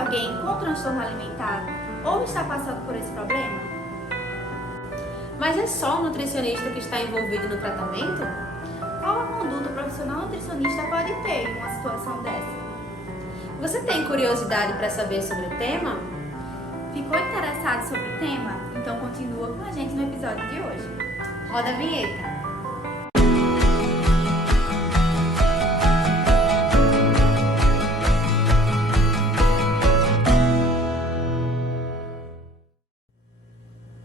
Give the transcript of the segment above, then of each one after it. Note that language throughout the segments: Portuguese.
alguém com transtorno alimentar ou está passando por esse problema? Mas é só o nutricionista que está envolvido no tratamento? Qual a conduta o profissional nutricionista pode ter em uma situação dessa? Você tem curiosidade para saber sobre o tema? Ficou interessado sobre o tema? Então continua com a gente no episódio de hoje. Roda a vinheta!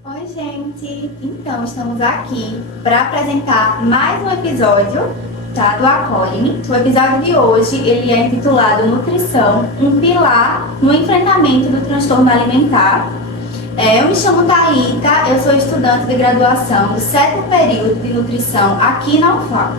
Oi, gente! Então, estamos aqui para apresentar mais um episódio do Acolhe-me. O episódio de hoje ele é intitulado Nutrição, um pilar no enfrentamento do transtorno alimentar. Eu me chamo Thalita, eu sou estudante de graduação do 7º período de nutrição aqui na UFAL.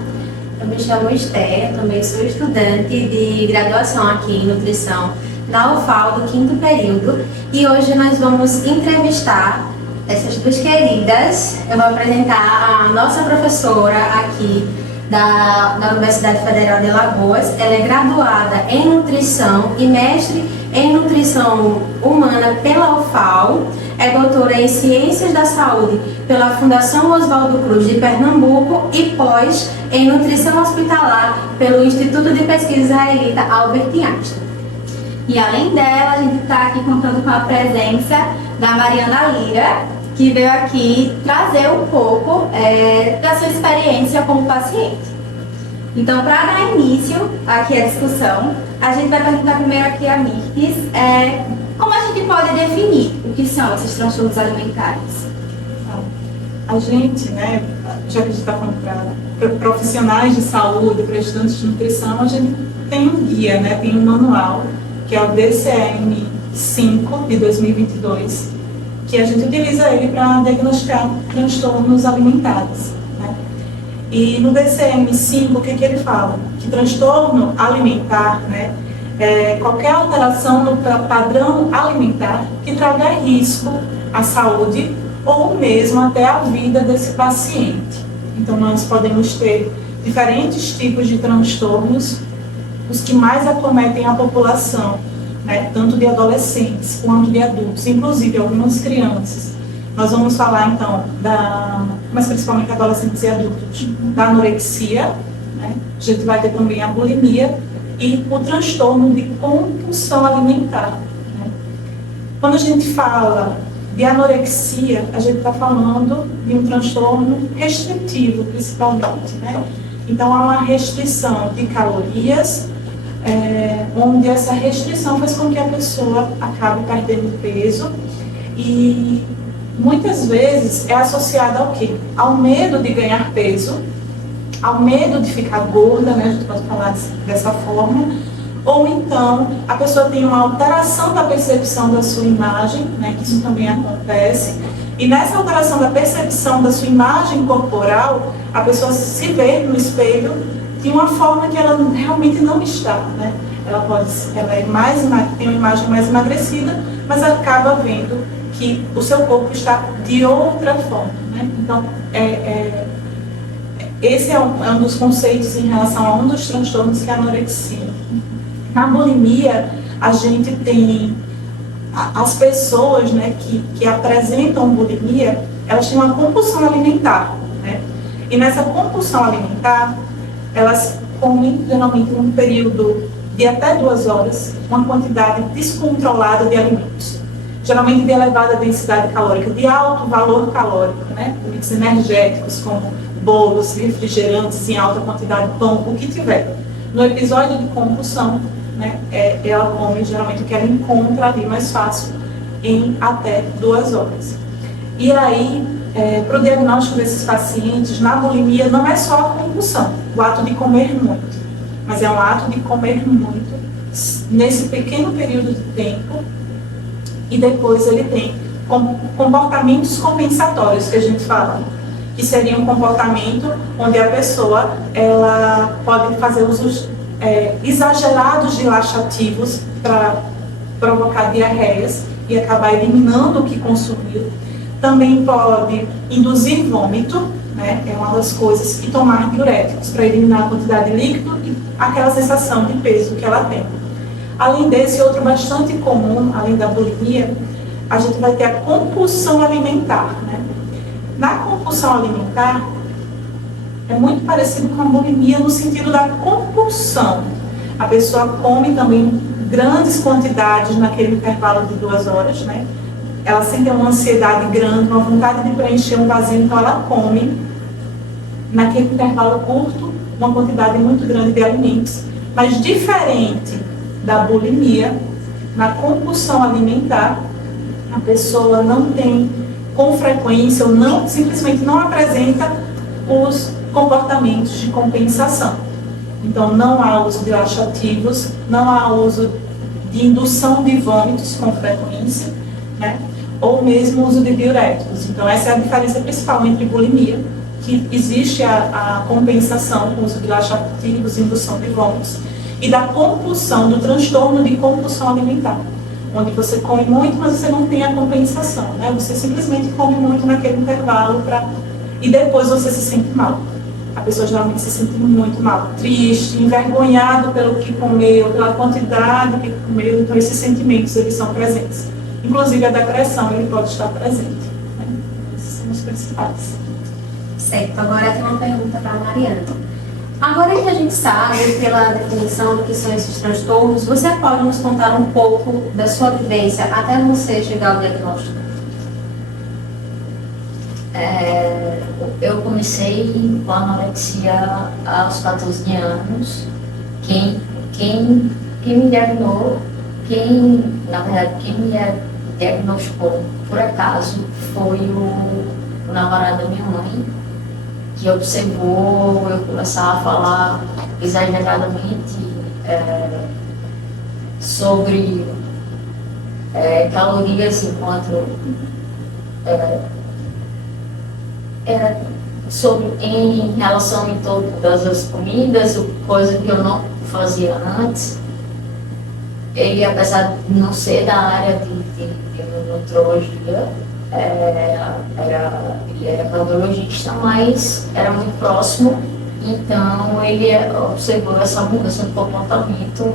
Eu me chamo Esther, também sou estudante de graduação aqui em nutrição na UFAL do 5º período e hoje nós vamos entrevistar essas duas queridas. Eu vou apresentar a nossa professora aqui da Universidade Federal de Alagoas. Ela é graduada em nutrição e mestre em nutrição humana pela UFAL, é doutora em ciências da saúde pela Fundação Oswaldo Cruz de Pernambuco e pós em nutrição hospitalar pelo Instituto de Pesquisa Israelita Albert Einstein. E além dela, a gente está aqui contando com a presença da Mariana Lira, que veio aqui trazer um pouco da sua experiência como paciente. Então, para dar início aqui à discussão, a gente vai perguntar primeiro aqui a Mirtes, como a gente pode definir o que são esses transtornos alimentares? A gente, já que a gente está falando para profissionais de saúde, para estudantes de nutrição, a gente tem um guia, tem um manual, que é o DCM-5 de 2022, que a gente utiliza ele para diagnosticar transtornos alimentares. E no DCM-5, o que ele fala? Que transtorno alimentar é qualquer alteração no padrão alimentar que traga risco à saúde ou mesmo até à vida desse paciente. Então, nós podemos ter diferentes tipos de transtornos, os que mais acometem a população, tanto de adolescentes quanto de adultos, inclusive algumas crianças. Nós vamos falar então, mas principalmente adolescentes e adultos, da anorexia, a gente vai ter também a bulimia e o transtorno de compulsão alimentar. Quando a gente fala de anorexia, a gente está falando de um transtorno restritivo, principalmente. Então, há uma restrição de calorias, onde essa restrição faz com que a pessoa acabe perdendo peso e muitas vezes é associada ao quê? Ao medo de ganhar peso, ao medo de ficar gorda, a gente pode falar dessa forma, ou então a pessoa tem uma alteração da percepção da sua imagem, que isso também acontece, e nessa alteração da percepção da sua imagem corporal, a pessoa se vê no espelho de uma forma que ela realmente não está, Ela tem uma imagem mais emagrecida, mas acaba vendo que o seu corpo está de outra forma, Então, esse é um dos conceitos em relação a um dos transtornos que é a anorexia. Na bulimia, a gente tem as pessoas, que apresentam bulimia, elas têm uma compulsão alimentar, E nessa compulsão alimentar, elas comem, geralmente, num período de até 2 horas, uma quantidade descontrolada de alimentos. Geralmente de elevada densidade calórica, de alto valor calórico, alimentos energéticos, como bolos, refrigerantes em alta quantidade, pão, o que tiver. No episódio de compulsão, ela come geralmente o que ela encontra ali mais fácil, em até 2 horas. E aí, para o diagnóstico desses pacientes, na bulimia não é só a compulsão, o ato de comer muito, mas é um ato de comer muito nesse pequeno período de tempo, e depois ele tem comportamentos compensatórios, que a gente fala, que seria um comportamento onde a pessoa ela pode fazer usos exagerados de laxativos para provocar diarreias e acabar eliminando o que consumiu. Também pode induzir vômito, é uma das coisas, e tomar diuréticos para eliminar a quantidade de líquido e aquela sensação de peso que ela tem. Além desse, outro bastante comum, além da bulimia, a gente vai ter a compulsão alimentar, né? Na compulsão alimentar, é muito parecido com a bulimia no sentido da compulsão. A pessoa come também grandes quantidades naquele intervalo de 2 horas, né? Ela sente uma ansiedade grande, uma vontade de preencher um vazio, então ela come naquele intervalo curto uma quantidade muito grande de alimentos. Mas diferente da bulimia, na compulsão alimentar, a pessoa não tem com frequência ou não, simplesmente não apresenta os comportamentos de compensação. Então, não há uso de laxativos, não há uso de indução de vômitos com frequência, né? Ou mesmo uso de diuréticos. Então, essa é a diferença principal entre bulimia, que existe a compensação com o uso de laxativos, indução de vômitos, e da compulsão, do transtorno de compulsão alimentar, onde você come muito, mas você não tem a compensação, né? Você simplesmente come muito naquele intervalo e depois você se sente mal. A pessoa geralmente se sente muito mal, triste, envergonhado pelo que comeu, pela quantidade que comeu. Então esses sentimentos, eles são presentes. Inclusive a depressão, ele pode estar presente, né? Esses são os principais. Certo, agora tem uma pergunta para a Mariana. Agora que a gente sabe, pela definição do que são esses transtornos, você pode nos contar um pouco da sua vivência até você chegar ao diagnóstico? Eu comecei com anorexia aos 14 anos. Quem me diagnosticou, na verdade, quem me diagnosticou por acaso foi o namorado da minha mãe, que observou eu começar a falar exageradamente sobre calorias enquanto em relação em todas as comidas, coisa que eu não fazia antes. Ele, apesar de não ser da área de nutrologia, ele era cardiologista, mas era muito próximo. Então ele observou essa mudança de comportamento,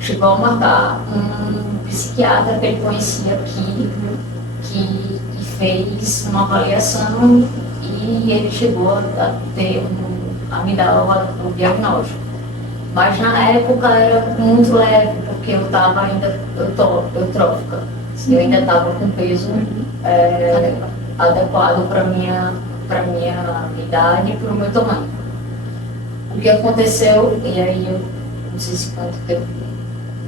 chegou a marcar um psiquiatra que ele conhecia aqui, que fez uma avaliação e ele chegou a me dar o diagnóstico. Mas na época era muito leve, porque eu estava ainda eutrófica. Eu ainda estava com peso adequado para minha idade e para o meu tamanho. O que aconteceu, e aí eu não sei se quanto tempo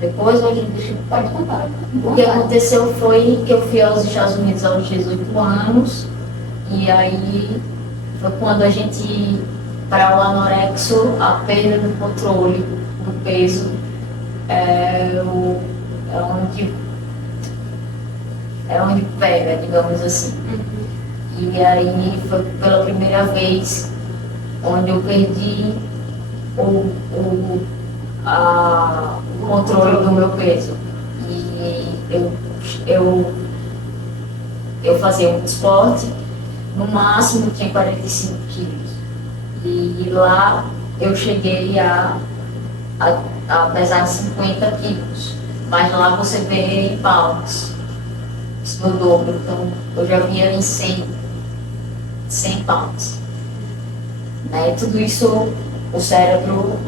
depois, hoje pode contar. O que aconteceu foi que eu fui aos Estados Unidos aos 18 anos, e aí foi quando a gente, para o anorexo, a perda do controle do peso é onde pega, digamos assim. E aí foi pela primeira vez onde eu perdi o controle do meu peso. E eu fazia muito esporte, no máximo tinha 45 quilos. E lá eu cheguei a pesar 50 quilos. Mas lá você vê em pounds, no dobro. Então eu já vinha em 100 pounds. Né? E tudo isso o cérebro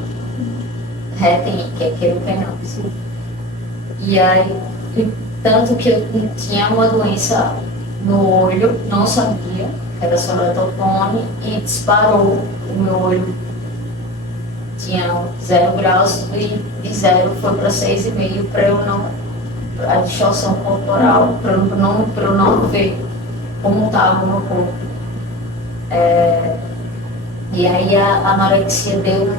retém, que é aquele canal. E aí, tanto que eu tinha uma doença no olho, não sabia, que era somatotone, e disparou o meu olho. Tinha 0 graus e de 0 foi para 6,5 para eu não, a distorção corporal, para eu não ver como estava o meu corpo. E aí a anorexia deu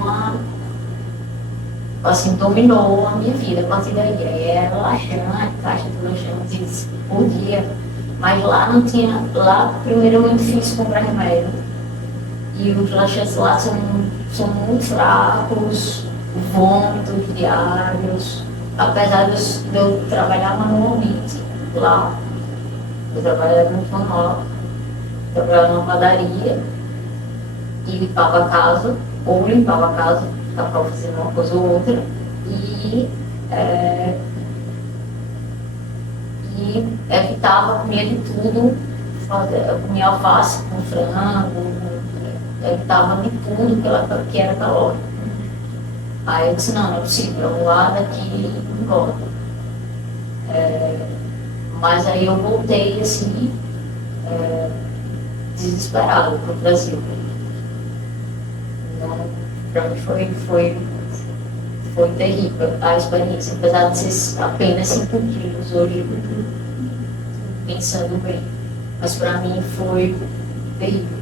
dominou a minha vida a partir daí. Aí era laxante, caixa de laxantes por dia. Mas lá não tinha, lá primeiro é muito difícil comprar remédio. E os laxantes lá são muito fracos, vômitos diários. Apesar de eu trabalhar manualmente lá, eu trabalhava muito manual, trabalhava numa padaria e limpava a casa, ou limpava a casa, acabava fazendo uma coisa ou outra e evitava, comia de tudo, eu comia alface com frango, evitava de tudo que era calórico. Aí eu disse, não é possível, eu vou lá daqui e engordo. Mas aí eu voltei assim, desesperado para o Brasil. Então, para mim foi terrível a experiência, apesar de ser apenas 5 quilos hoje, pensando bem. Mas para mim foi terrível.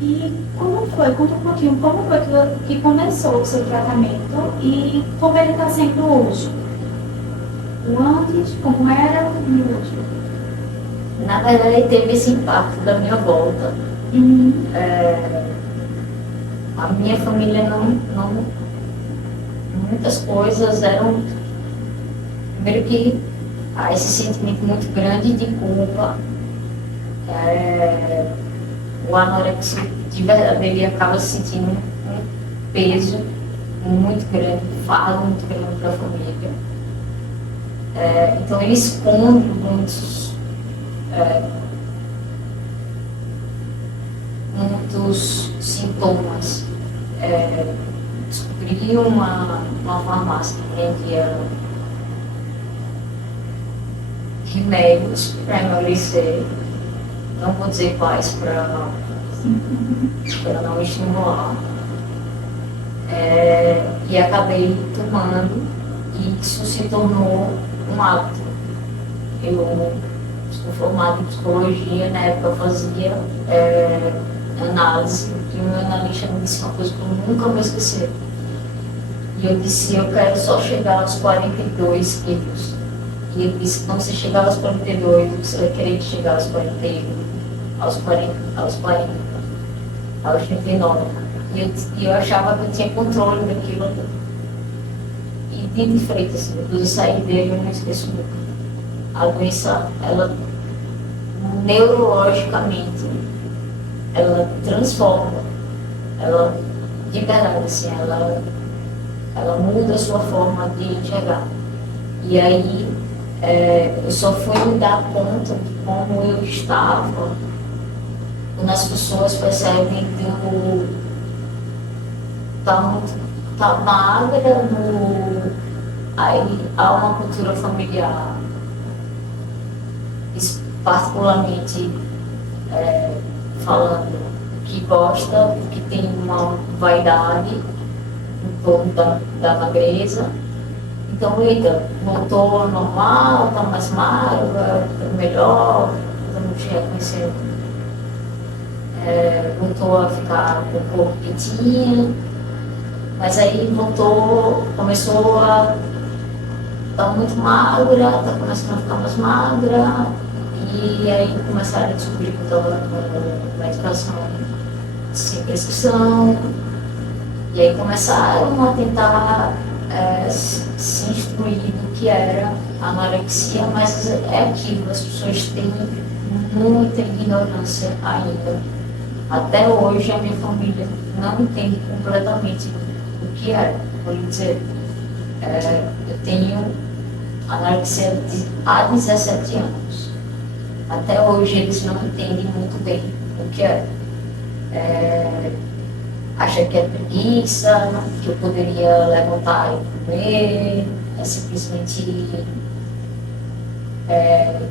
E como foi? Conta um pouquinho, como foi que começou o seu tratamento e como ele está sendo hoje? O antes, como era e hoje? Na verdade, teve esse impacto da minha volta. A minha família não. Muitas coisas eram. Primeiro que há esse sentimento muito grande de culpa. O anorexia, de verdade, ele acaba sentindo um peso muito grande, um fardo muito grande para a família. Então ele esconde muitos sintomas. Descobri uma farmácia que vendia remédios para emagrecer, não vou dizer quais para não estimular, e acabei tomando e isso se tornou um hábito. Eu sou formada em psicologia, na época eu fazia análise e o meu analista me disse uma coisa que eu nunca vou esquecer. E eu disse, eu quero só chegar aos 42 quilos. E ele disse, quando você chegar aos 42, você vai querer chegar aos 41, aos 39. E eu achava que eu tinha controle daquilo. E de frente, assim, depois eu saí dele, eu não esqueço nunca. A doença, ela, neurologicamente, ela transforma, ela, de verdade, assim, ela muda a sua forma de enxergar. E aí, eu só fui me dar conta de como eu estava quando as pessoas percebem que eu tá magra, aí há uma cultura familiar, particularmente falando que gosta, que tem uma vaidade em torno da magreza. Então, eita, voltou ao normal, está mais magra, está melhor, estamos reconhecendo. Voltou a ficar com o corpo que tinha, mas aí começou a estar muito magra, está começando a ficar mais magra, e aí começaram a descobrir que eu estava com medicação sem prescrição, e aí começaram a tentar se instruir do que era a anorexia, mas é aquilo, as pessoas têm muita ignorância ainda. Até hoje a minha família não entende completamente o que é. Vou lhe dizer, eu tenho anorexia há 17 anos. Até hoje eles não entendem muito bem o que é. Acha que é preguiça, que eu poderia levantar e comer, simplesmente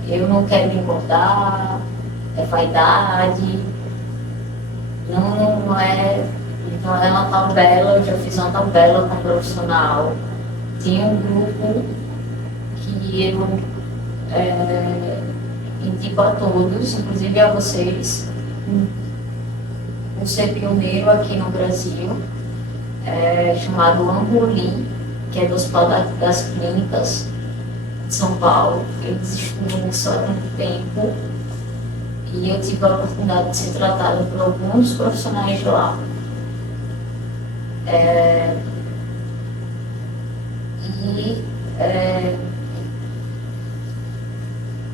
eu não quero me engordar, é vaidade, não é uma tabela. Eu já fiz uma tabela com um profissional, tinha um grupo que eu indico a todos, inclusive a vocês, por ser pioneiro aqui no Brasil, chamado Ambolim, que é do Hospital das Clínicas de São Paulo. Eles estudam isso há muito tempo e eu tive a oportunidade de ser tratada por alguns profissionais de lá.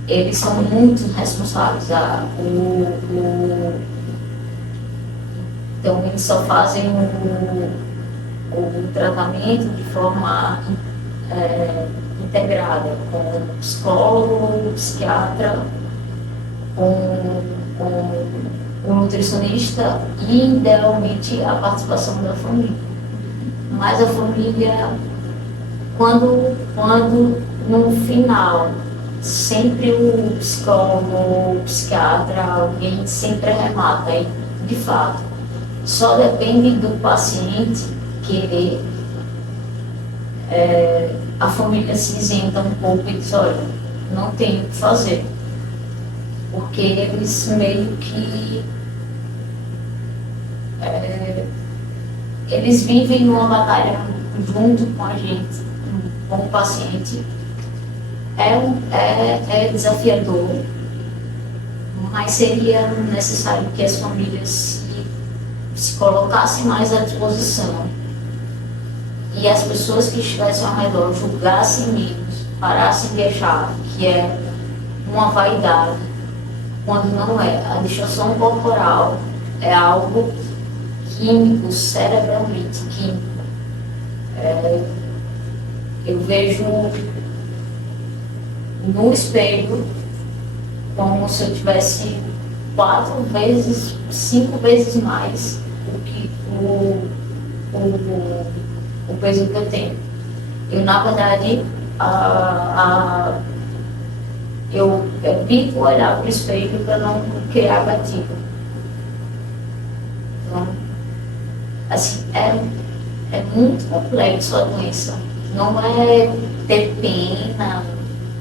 Eles são muito responsáveis. Então, eles só fazem o tratamento de forma integrada, com psicólogo, psiquiatra, com o nutricionista e, idealmente, a participação da família. Mas a família, quando no final, sempre o psicólogo, o psiquiatra, alguém sempre remata, e, de fato, só depende do paciente querer, a família se isenta um pouco e diz, olha, não tem o que fazer. Porque eles meio que eles vivem numa batalha junto com a gente, com o paciente. É desafiador, mas seria necessário que as famílias se colocassem mais à disposição e as pessoas que estivessem ao redor julgassem menos, parassem de achar que é uma vaidade, quando não é. A distorção corporal é algo químico, cerebralmente químico. Eu vejo no espelho como se eu tivesse 4 vezes, 5 vezes mais do que o peso que eu tenho. Eu, na verdade, eu evito olhar para o espelho para não criar gatilho. Então, assim, é muito complexo a doença. Não é ter pena,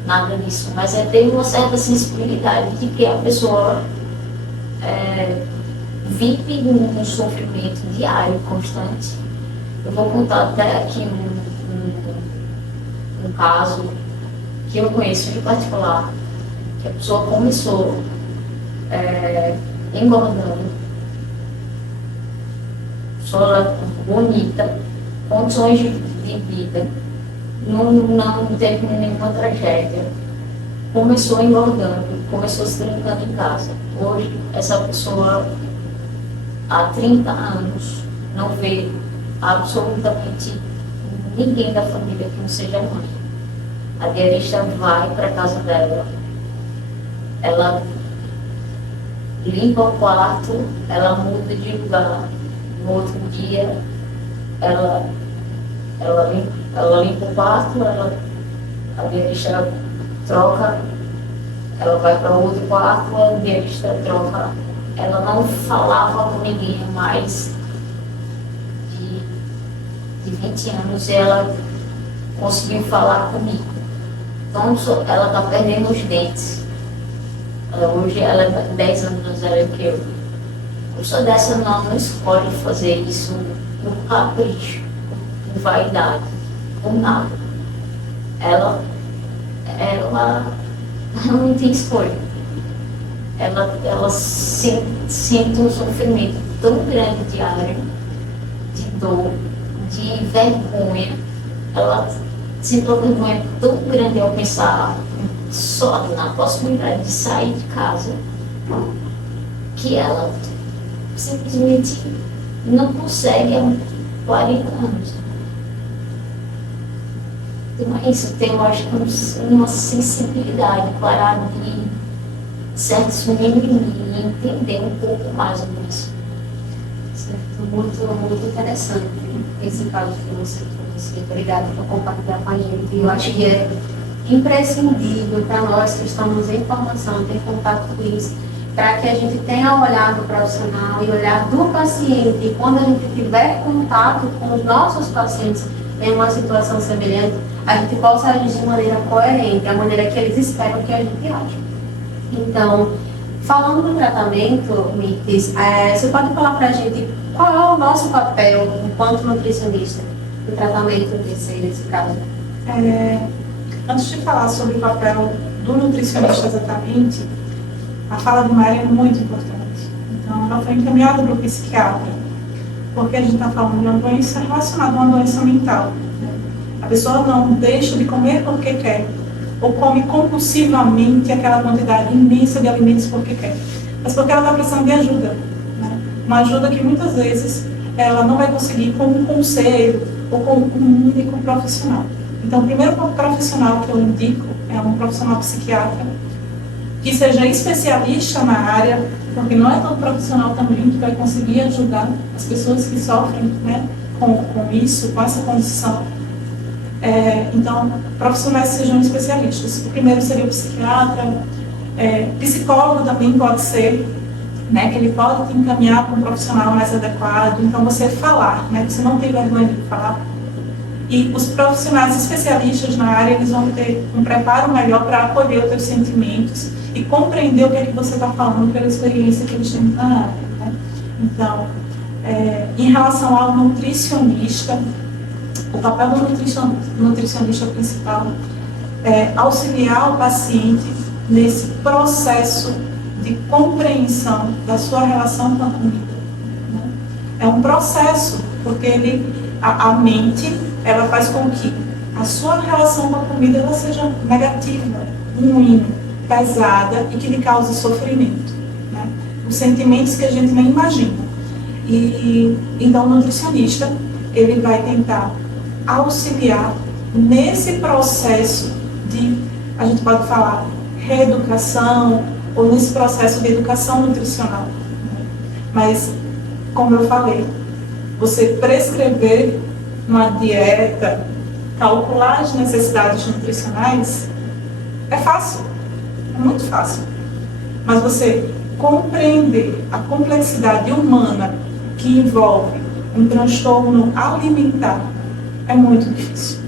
nada disso, mas é ter uma certa sensibilidade de que a pessoa vive num sofrimento diário, constante. Eu vou contar até aqui um caso que eu conheço em particular, que a pessoa começou engordando, só bonita, condições de vida, não teve nenhuma tragédia. Começou engordando, começou se trancando em casa. Hoje, essa pessoa, há 30 anos, não vê absolutamente ninguém da família que não seja mãe. A diarista vai para a casa dela, ela limpa o quarto, ela muda de lugar. No outro dia, ela limpa o quarto, a diarista troca, ela vai para outro quarto, a diarista troca. Ela não falava com ninguém há mais de 20 anos e ela conseguiu falar comigo. Então, ela está perdendo os dentes. Hoje ela é 10 anos mais velha que eu. A pessoa dessa não escolhe fazer isso por capricho, por vaidade, por nada. Ela não tem escolha. Ela sente um sofrimento tão grande diário, de dor, de vergonha. Ela sente uma vergonha tão grande ao pensar só na possibilidade de sair de casa, que ela simplesmente não consegue há 40 anos. Então é isso, eu acho que uma sensibilidade para abrir certos meninos e entender um pouco mais sobre isso. Certo, muito interessante esse caso que você trouxe. Obrigada por compartilhar com a gente. Eu acho que é imprescindível para nós que estamos em formação ter contato com isso, para que a gente tenha o olhar do profissional e o olhar do paciente. E quando a gente tiver contato com os nossos pacientes em uma situação semelhante, a gente possa agir de maneira coerente, a maneira que eles esperam que a gente age. Então, falando do tratamento, Mirtes, você pode falar para a gente qual é o nosso papel enquanto nutricionista no tratamento desse caso? Antes de falar sobre o papel do nutricionista exatamente, a fala do Mário é muito importante. Então, ela foi encaminhada para o psiquiatra, porque a gente está falando de uma doença relacionada a uma doença mental. A pessoa não deixa de comer porque quer, ou come compulsivamente aquela quantidade imensa de alimentos porque quer, mas porque ela está precisando de ajuda. Uma ajuda que muitas vezes ela não vai conseguir com um conselho ou com um único profissional. Então, o primeiro profissional que eu indico é um profissional psiquiatra que seja especialista na área, porque não é todo profissional também que vai conseguir ajudar as pessoas que sofrem, né, com isso, com essa condição. Então, profissionais que sejam especialistas. O primeiro seria o psiquiatra, psicólogo também pode ser, né, que ele pode te encaminhar para um profissional mais adequado. Então, você falar, né, você não tem vergonha de falar. E os profissionais especialistas na área, eles vão ter um preparo melhor para acolher os teus sentimentos e compreender o que é que você está falando pela experiência que eles têm na área, né? Então, em relação ao nutricionista, o papel do nutricionista principal é auxiliar o paciente nesse processo de compreensão da sua relação com a comida, né? É um processo, porque a mente, ela faz com que a sua relação com a comida ela seja negativa, ruim, pesada e que lhe cause sofrimento, né? Os sentimentos que a gente nem imagina. E então o nutricionista, ele vai tentar auxiliar nesse processo de, a gente pode falar, reeducação ou nesse processo de educação nutricional, né? Mas, como eu falei, você prescrever uma dieta, calcular as necessidades nutricionais, é fácil, é muito fácil. Mas você compreender a complexidade humana que envolve um transtorno alimentar é muito difícil.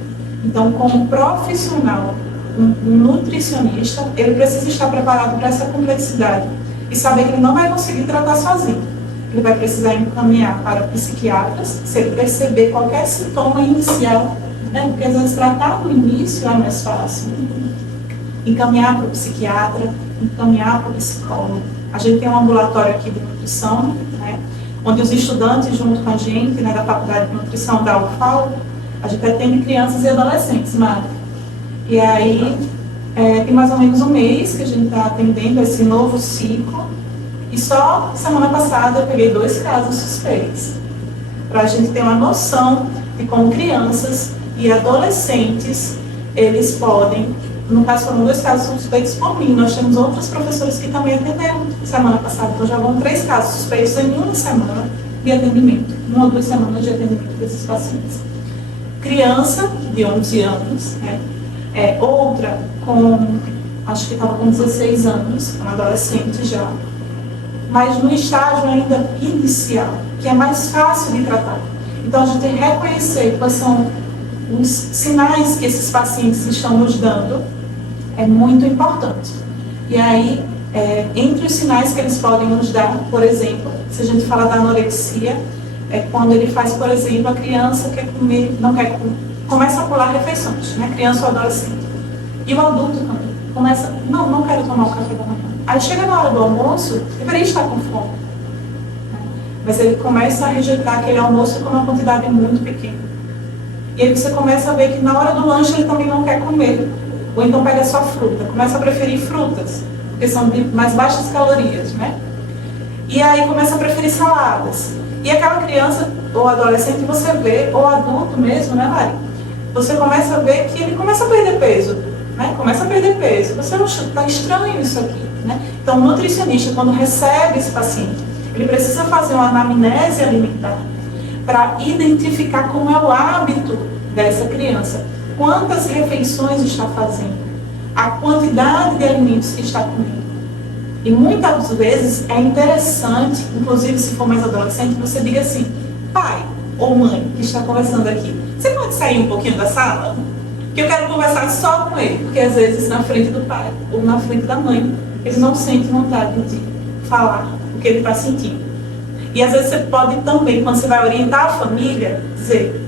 Então, como profissional, um nutricionista, ele precisa estar preparado para essa complexidade e saber que ele não vai conseguir tratar sozinho. Ele vai precisar encaminhar para psiquiatras, se ele perceber qualquer sintoma inicial, né? Porque às vezes tratar no início é mais fácil. Encaminhar para o psiquiatra, encaminhar para o psicólogo. A gente tem um ambulatório aqui de nutrição, né? Onde os estudantes, junto com a gente, né, da Faculdade de Nutrição da UFAL, a gente atende crianças e adolescentes, Mari. E aí, tem mais ou menos um mês que a gente está atendendo esse novo ciclo. E só semana passada eu peguei 2 casos suspeitos, para a gente ter uma noção de como crianças e adolescentes, eles podem, no caso foram 2 casos suspeitos por mim, nós temos outros professores que também atenderam semana passada, então já vão 3 casos suspeitos em uma semana de atendimento, 1 ou 2 semanas de atendimento desses pacientes. Criança de 11 anos, né? Outra com, acho que estava com 16 anos, uma adolescente já, mas no estágio ainda inicial, que é mais fácil de tratar. Então, a gente tem que reconhecer quais são os sinais que esses pacientes estão nos dando, é muito importante. E aí, entre os sinais que eles podem nos dar, por exemplo, se a gente fala da anorexia, é quando ele faz, por exemplo, a criança quer comer, não quer comer, começa a pular refeições, né? Criança ou adolescente. E o adulto também começa, não quero tomar o café da manhã. Aí chega na hora do almoço, deveria estar com fome, né? Mas ele começa a rejeitar aquele almoço com uma quantidade muito pequena. E aí você começa a ver que na hora do lanche ele também não quer comer. Ou então pega só fruta, começa a preferir frutas, porque são de mais baixas calorias, né? E aí começa a preferir saladas. E aquela criança ou adolescente, você vê, ou adulto mesmo, né, Mari? Você começa a ver que ele começa a perder peso, né? Começa a perder peso. Você não está estranho isso aqui, né? Então, o nutricionista, quando recebe esse paciente, ele precisa fazer uma anamnese alimentar para identificar como é o hábito dessa criança, quantas refeições está fazendo, a quantidade de alimentos que está comendo. E muitas vezes é interessante, inclusive se for mais adolescente, você diga assim: pai ou mãe que está conversando aqui, você pode sair um pouquinho da sala? Que eu quero conversar só com ele, porque às vezes na frente do pai ou na frente da mãe, eles não sentem vontade de falar o que ele está sentindo. E às vezes você pode também, quando você vai orientar a família, dizer: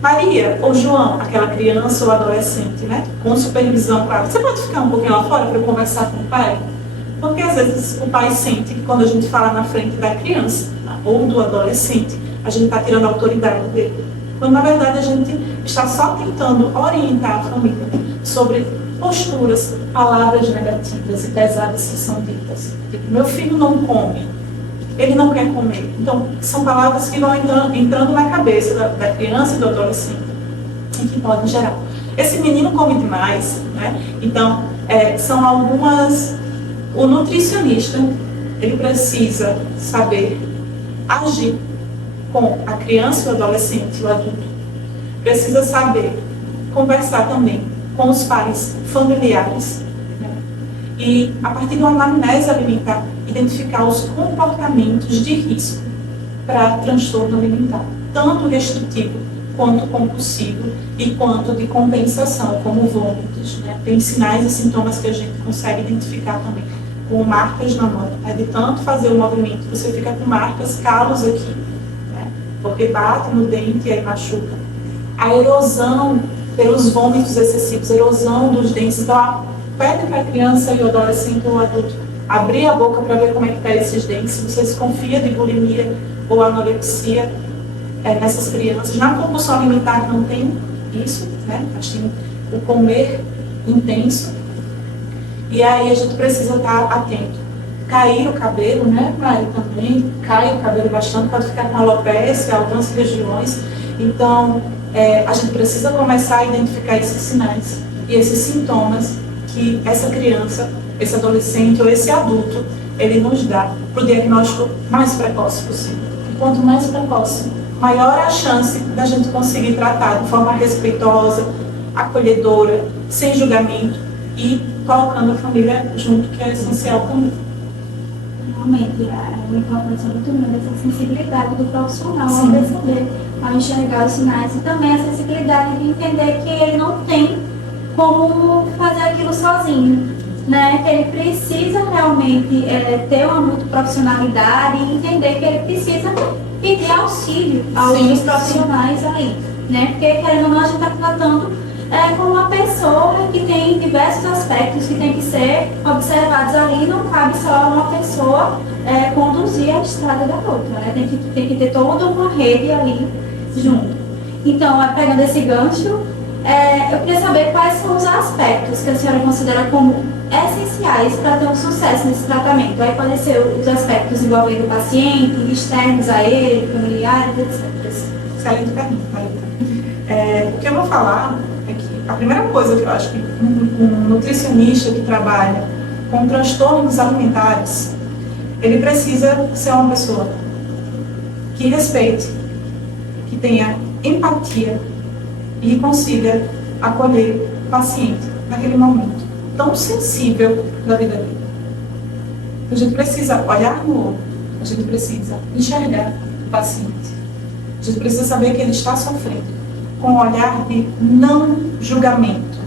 Maria ou João, aquela criança ou adolescente, né, com supervisão, claro, você pode ficar um pouquinho lá fora para eu conversar com o pai? Porque às vezes o pai sente que quando a gente fala na frente da criança ou do adolescente, a gente está tirando a autoridade dele. Quando na verdade a gente está só tentando orientar a família sobre posturas, palavras negativas e pesadas que são ditas. Tipo, meu filho não come, ele não quer comer. Então, são palavras que vão entrando na cabeça da criança e do adolescente e que podem gerar. Esse menino come demais, né? Então, são algumas... O nutricionista, ele precisa saber agir com a criança, o adolescente, o adulto. Precisa saber conversar também com os pais familiares, né? E, a partir de uma anamnese alimentar, identificar os comportamentos de risco para transtorno alimentar, tanto restritivo quanto compulsivo e quanto de compensação, como vômitos, né? Tem sinais e sintomas que a gente consegue identificar também, com marcas na mão, né? De tanto fazer o movimento, você fica com marcas, calos aqui, né? Porque bate no dente e aí machuca. A erosão pelos vômitos excessivos, erosão dos dentes. Então, pede para a criança e o adolescente ou o adulto abrir a boca para ver como é que está esses dentes. Se você desconfia de bulimia ou anorexia nessas crianças. Na compulsão alimentar não tem isso, né? Mas tem o comer intenso. E aí a gente precisa estar atento. Cair o cabelo, né, Mari, também. Cai o cabelo bastante, pode ficar com alopecia, algumas regiões. Então, a gente precisa começar a identificar esses sinais e esses sintomas que essa criança, esse adolescente ou esse adulto, ele nos dá para o diagnóstico mais precoce possível. E quanto mais precoce, maior a chance da gente conseguir tratar de forma respeitosa, acolhedora, sem julgamento e colocando a família junto, que é essencial também. Realmente, é uma importância muito grande essa sensibilidade do profissional ao Sim. perceber, ao enxergar os sinais, e também a sensibilidade de entender que ele não tem como fazer aquilo sozinho, né? Que ele precisa realmente ter uma multiprofissionalidade e entender que ele precisa pedir auxílio aos Sim, outros profissionais aí, né? Porque, querendo ou não, a gente está tratando como uma pessoa que tem diversos aspectos que tem que ser observados ali, não cabe só uma pessoa conduzir a estrada da outra, né? Tem que ter toda uma rede ali junto. Então, pegando esse gancho, eu queria saber quais são os aspectos que a senhora considera como essenciais para ter um sucesso nesse tratamento. Aí podem ser os aspectos envolvendo o paciente, externos a ele, familiares, etc. Excelente pergunta, Thalita. O que eu vou falar é que a primeira coisa que eu acho que um nutricionista que trabalha com transtornos alimentares, ele precisa ser uma pessoa que respeite, que tenha empatia e consiga acolher o paciente naquele momento tão sensível da vida dele. A gente precisa olhar no olho, a gente precisa enxergar o paciente, a gente precisa saber que ele está sofrendo, com um olhar de não julgamento.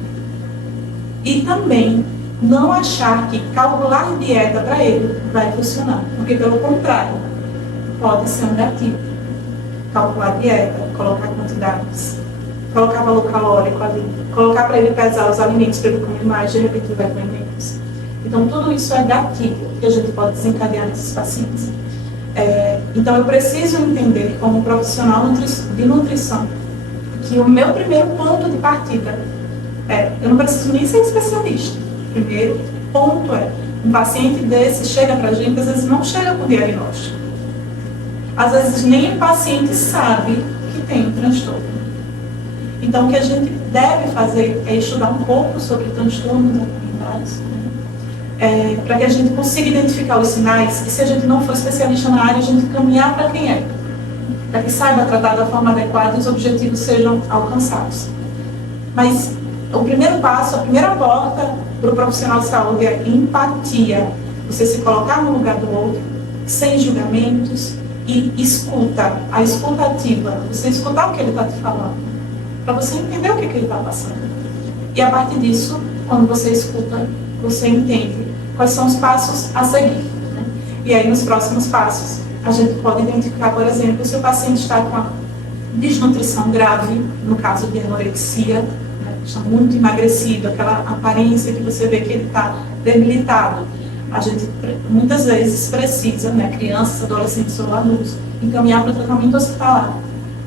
E também não achar que calcular dieta para ele vai funcionar, porque pelo contrário, pode ser um gatilho. Calcular dieta, colocar quantidades, colocar valor calórico ali, colocar para ele pesar os alimentos para ele comer mais, de repente ele vai comer menos. Então tudo isso é gatilho que a gente pode desencadear nesses pacientes. Então eu preciso entender como profissional de nutrição que o meu primeiro ponto de partida eu não preciso nem ser especialista. O primeiro ponto um paciente desse chega para a gente, às vezes não chega com diagnóstico. Às vezes nem o paciente sabe que tem um transtorno. Então o que a gente deve fazer é estudar um pouco sobre transtornos alimentares, para que a gente consiga identificar os sinais e, se a gente não for especialista na área, a gente caminhar para quem é, para que saiba tratar da forma adequada e os objetivos sejam alcançados. Mas o primeiro passo, a primeira porta para o profissional de saúde é empatia. Você se colocar no lugar do outro, sem julgamentos, e escuta, a escuta ativa. Você escutar o que ele está te falando, para você entender o que ele está passando. E a partir disso, quando você escuta, você entende quais são os passos a seguir, né? E aí, nos próximos passos, a gente pode identificar, por exemplo, se o paciente está com a desnutrição grave, no caso de anorexia, né? Está muito emagrecido, aquela aparência que você vê que ele está debilitado. A gente muitas vezes precisa, né, crianças, adolescentes ou adultos, encaminhar para o tratamento hospitalar,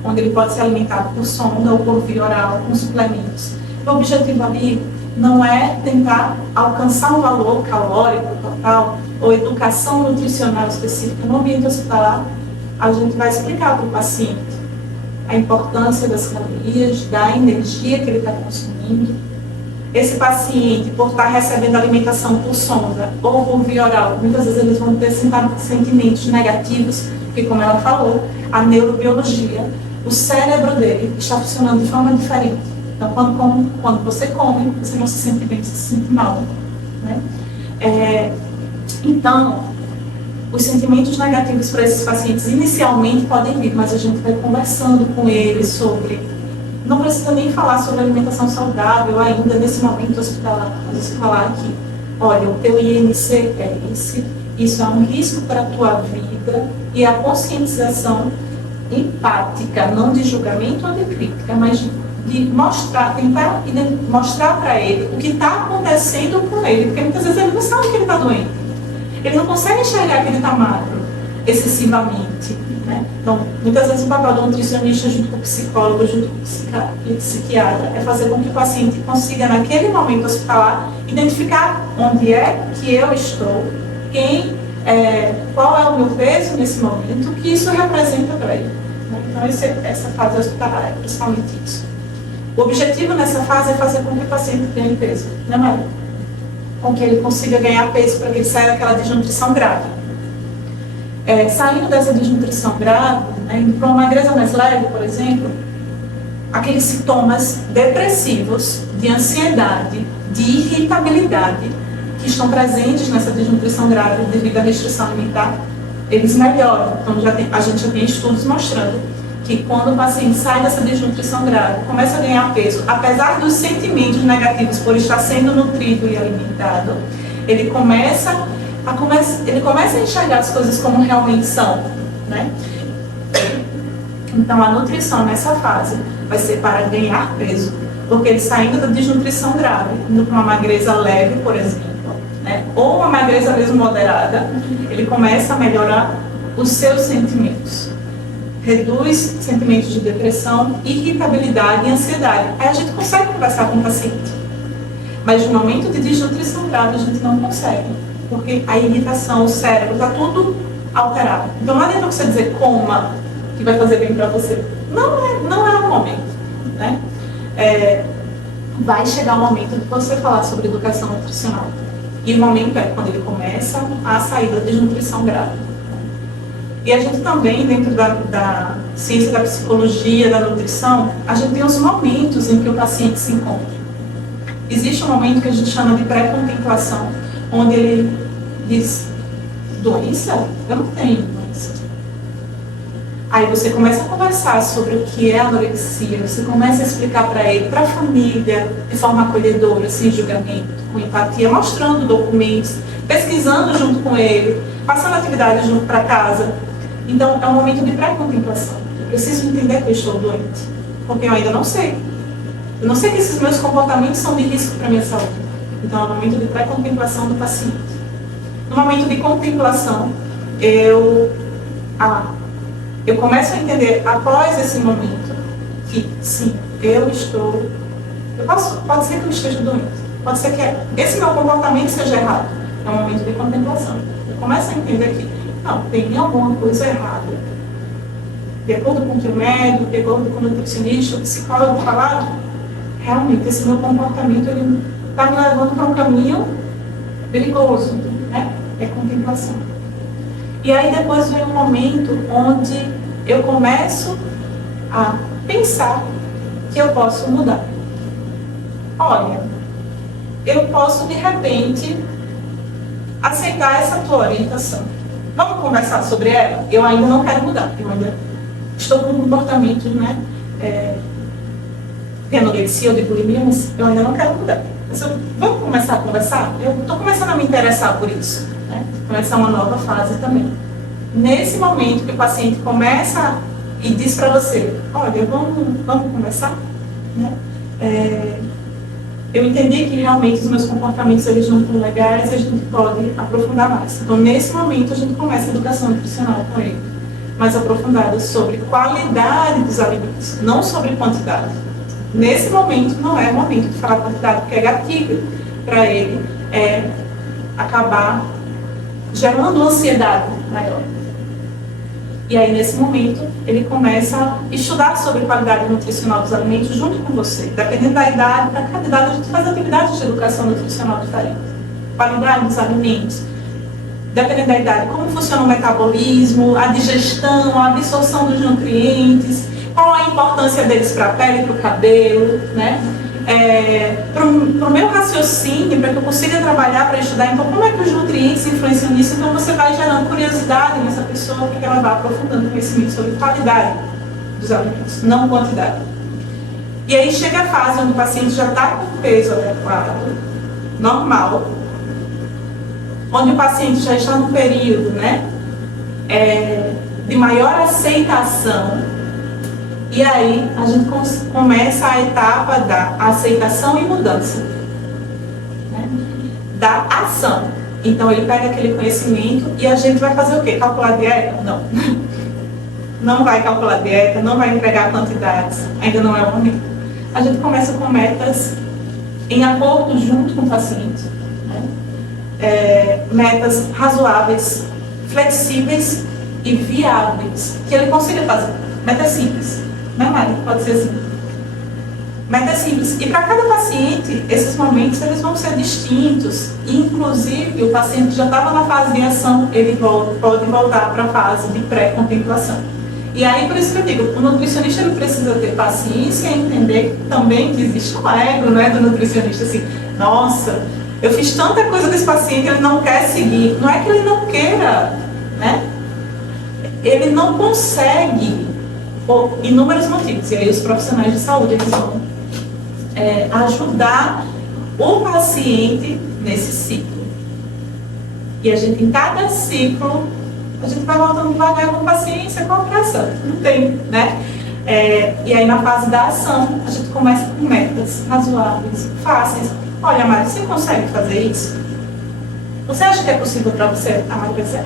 onde ele pode ser alimentado por sonda ou por via oral, com suplementos. O objetivo ali não é tentar alcançar um valor calórico total ou educação nutricional específica no ambiente hospitalar. A gente vai explicar para o paciente a importância das calorias, da energia que ele está consumindo. Esse paciente, por estar recebendo alimentação por sonda ou por via oral, muitas vezes eles vão ter sentimentos negativos, porque, como ela falou, a neurobiologia, o cérebro dele está funcionando de forma diferente. Então, quando você come, você não se sente bem, você se sente mal. Né? Então, os sentimentos negativos para esses pacientes inicialmente podem vir, mas a gente vai conversando com eles sobre... Não precisa nem falar sobre alimentação saudável ainda nesse momento hospitalar. Mas você falar aqui, olha, o teu INC é esse, isso é um risco para a tua vida, e a conscientização empática, não de julgamento ou de crítica, mas de mostrar, tentar mostrar para ele o que está acontecendo com ele, porque muitas vezes ele não sabe que ele está doente. Ele não consegue enxergar que ele está magro excessivamente. Né? Então, muitas vezes o papel do nutricionista junto com o psicólogo, junto com o psiquiatra, é fazer com que o paciente consiga, naquele momento hospitalar, identificar onde é que eu estou, qual é o meu peso nesse momento, o que isso representa para ele. Né? Então, essa fase hospitalar é principalmente isso. O objetivo nessa fase é fazer com que o paciente ganhe peso, né, Maria? Com que ele consiga ganhar peso para que ele saia daquela desnutrição grave. Saindo dessa desnutrição grave, indo para uma magreza mais leve, por exemplo, aqueles sintomas depressivos, de ansiedade, de irritabilidade, que estão presentes nessa desnutrição grave devido à restrição alimentar, eles melhoram. Então, a gente já tem estudos mostrando que quando o paciente sai dessa desnutrição grave, começa a ganhar peso, apesar dos sentimentos negativos por estar sendo nutrido e alimentado, ele começa a enxergar as coisas como realmente são, né? Então, a nutrição nessa fase vai ser para ganhar peso, porque ele saindo da desnutrição grave, indo para uma magreza leve, por exemplo, né? Ou uma magreza mesmo moderada, ele começa a melhorar os seus sentimentos. Reduz sentimentos de depressão, irritabilidade e ansiedade. Aí a gente consegue conversar com o paciente. Mas no momento de desnutrição grave, a gente não consegue. Porque a irritação, o cérebro, está tudo alterado. Então não adianta você dizer coma, que vai fazer bem para você. Não é o momento. Né? Vai chegar o momento de você falar sobre educação nutricional. E o momento é quando ele começa a sair da desnutrição grave. E a gente também, dentro da ciência da psicologia, da nutrição, a gente tem os momentos em que o paciente se encontra. Existe um momento que a gente chama de pré-contemplação, onde ele diz, doença? Eu não tenho doença. Aí você começa a conversar sobre o que é anorexia, você começa a explicar para ele, para a família, de forma acolhedora, sem julgamento, com empatia, mostrando documentos, pesquisando junto com ele, passando atividades junto para casa. Então, é um momento de pré-contemplação. Eu preciso entender que eu estou doente, porque eu ainda não sei. Eu não sei que esses meus comportamentos são de risco para a minha saúde. Então, é um momento de pré-contemplação do paciente. No momento de contemplação, eu começo a entender, após esse momento, que sim, pode ser que eu esteja doente. Pode ser que esse meu comportamento seja errado. É um momento de contemplação. Eu começo a entender que não, tem alguma coisa errada. De acordo com o que o médico, de acordo com o nutricionista, o psicólogo falaram, realmente esse meu comportamento está me levando para um caminho perigoso, né? É contemplação. E aí depois vem um momento onde eu começo a pensar que eu posso mudar. Olha, eu posso de repente aceitar essa tua orientação. Vamos conversar sobre ela? Eu ainda não quero mudar, eu ainda estou com comportamentos, né? De anorexia ou de bulimia, mas eu ainda não quero mudar. Vamos começar a conversar? Eu estou começando a me interessar por isso. Né? Começar uma nova fase também. Nesse momento que o paciente começa e diz para você, olha, vamos conversar? Né? Eu entendi que realmente os meus comportamentos eles não estão legais e a gente pode aprofundar mais. Então, nesse momento, a gente começa a educação nutricional com ele, mais aprofundada sobre qualidade dos alimentos, não sobre quantidade. nesse momento não é o momento de falar quantidade, porque é gatilho para ele acabar gerando ansiedade maior. E aí, nesse momento, ele começa a estudar sobre qualidade nutricional dos alimentos junto com você. Dependendo da idade, para cada idade a gente faz atividades de educação nutricional diferentes. Qualidade dos alimentos. Dependendo da idade, como funciona o metabolismo, a digestão, a absorção dos nutrientes, qual a importância deles para a pele, para o cabelo, né? Para o meu raciocínio, para que eu consiga trabalhar, para estudar, então como é que os nutrientes influenciam nisso? Então você vai gerando curiosidade nessa pessoa, porque ela vai aprofundando conhecimento sobre qualidade dos alimentos, não quantidade. E aí chega a fase onde o paciente já está com peso adequado, normal, onde o paciente já está no período, né, de maior aceitação. E aí a gente começa a etapa da aceitação e mudança, né? Da ação. Então ele pega aquele conhecimento e a gente vai fazer o quê? Calcular dieta? Não. Não vai calcular dieta, não vai entregar quantidades, ainda não é o momento. A gente começa com metas em acordo junto com o paciente, né? Metas razoáveis, flexíveis e viáveis, que ele consiga fazer. Metas simples. Não é, Mari? Pode ser assim. Meta simples. E para cada paciente, esses momentos eles vão ser distintos. Inclusive, o paciente já estava na fase de ação, ele pode voltar para a fase de pré-contemplação. E aí, por isso que eu digo, o nutricionista ele precisa ter paciência e entender também que existe um ego, né, do nutricionista, assim, nossa, eu fiz tanta coisa desse paciente, ele não quer seguir. Não é que ele não queira, né? Ele não consegue, por inúmeros motivos. E aí os profissionais de saúde eles vão ajudar o paciente nesse ciclo. E a gente, em cada ciclo, a gente vai voltando devagar com paciência, com a pressão. Não tem, né? E aí na fase da ação, a gente começa com metas razoáveis, fáceis. Olha, Mari, você consegue fazer isso? Você acha que é possível para você? A Mari vai dizer,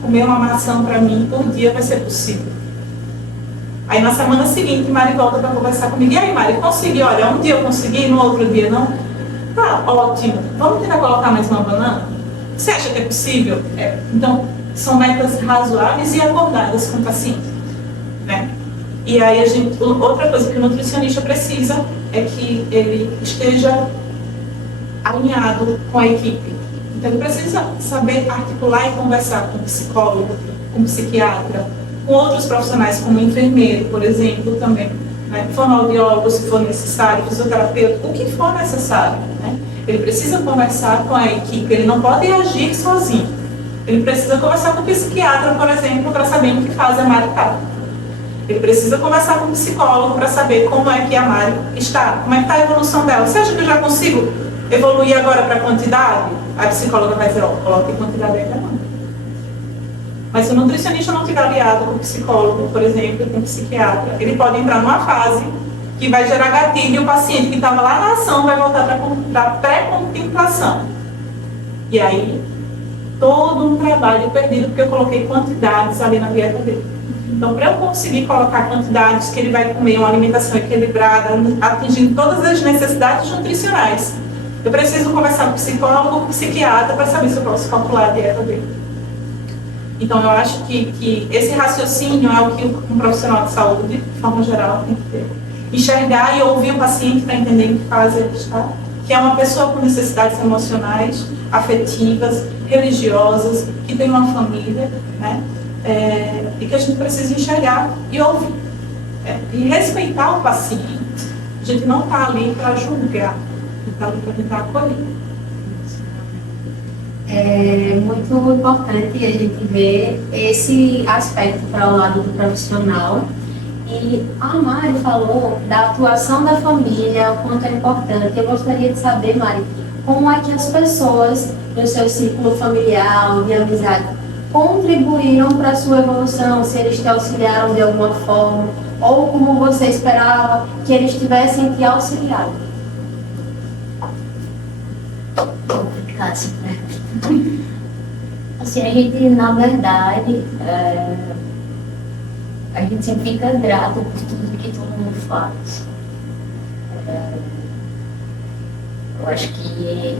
comer uma maçã para mim por dia vai ser possível. Aí na semana seguinte, Mari volta para conversar comigo. E aí, Mari, consegui? Olha, um dia eu consegui, no outro dia não. Tá, ótimo. Vamos tentar colocar mais uma banana? Você acha que é possível? Então, são metas razoáveis e acordadas com o paciente, né? E aí outra coisa que o nutricionista precisa é que ele esteja alinhado com a equipe. Então, ele precisa saber articular e conversar com o psicólogo, com o psiquiatra, com outros profissionais, como enfermeiro, por exemplo, também, né? Fonoaudiólogo, se for necessário, fisioterapeuta, o que for necessário, né? Ele precisa conversar com a equipe, ele não pode agir sozinho. Ele precisa conversar com o psiquiatra, por exemplo, para saber em que fase a Mari está. Ele precisa conversar com o psicólogo para saber como é que a Mari está, como é que está a evolução dela. Você acha que eu já consigo evoluir agora para a quantidade? A psicóloga vai dizer, coloque quantidade aí para não. Mas se o nutricionista não estiver aliado com o psicólogo, por exemplo, com o psiquiatra, ele pode entrar numa fase que vai gerar gatilho e o paciente que estava lá na ação vai voltar para a pré-contemplação. E aí, todo um trabalho perdido porque eu coloquei quantidades ali na dieta dele. Então, para eu conseguir colocar quantidades que ele vai comer, uma alimentação equilibrada, atingindo todas as necessidades nutricionais, eu preciso conversar com o psicólogo, com o psiquiatra, para saber se eu posso calcular a dieta dele. Então, eu acho que esse raciocínio é o que um profissional de saúde, de forma geral, tem que ter. Enxergar e ouvir o paciente para entender em que fase ele está, que é uma pessoa com necessidades emocionais, afetivas, religiosas, que tem uma família, né? E que a gente precisa enxergar e ouvir. E respeitar o paciente. A gente não está ali para julgar, a gente está ali para tentar acolher. É muito importante a gente ver esse aspecto para o lado do profissional. E a Mari falou da atuação da família, o quanto é importante. Eu gostaria de saber, Mari, como é que as pessoas no seu círculo familiar, de amizade, contribuíram para a sua evolução, se eles te auxiliaram de alguma forma, ou como você esperava que eles tivessem te auxiliado. Assim, a gente, na verdade, a gente sempre fica grato por tudo que todo mundo faz. Eu acho que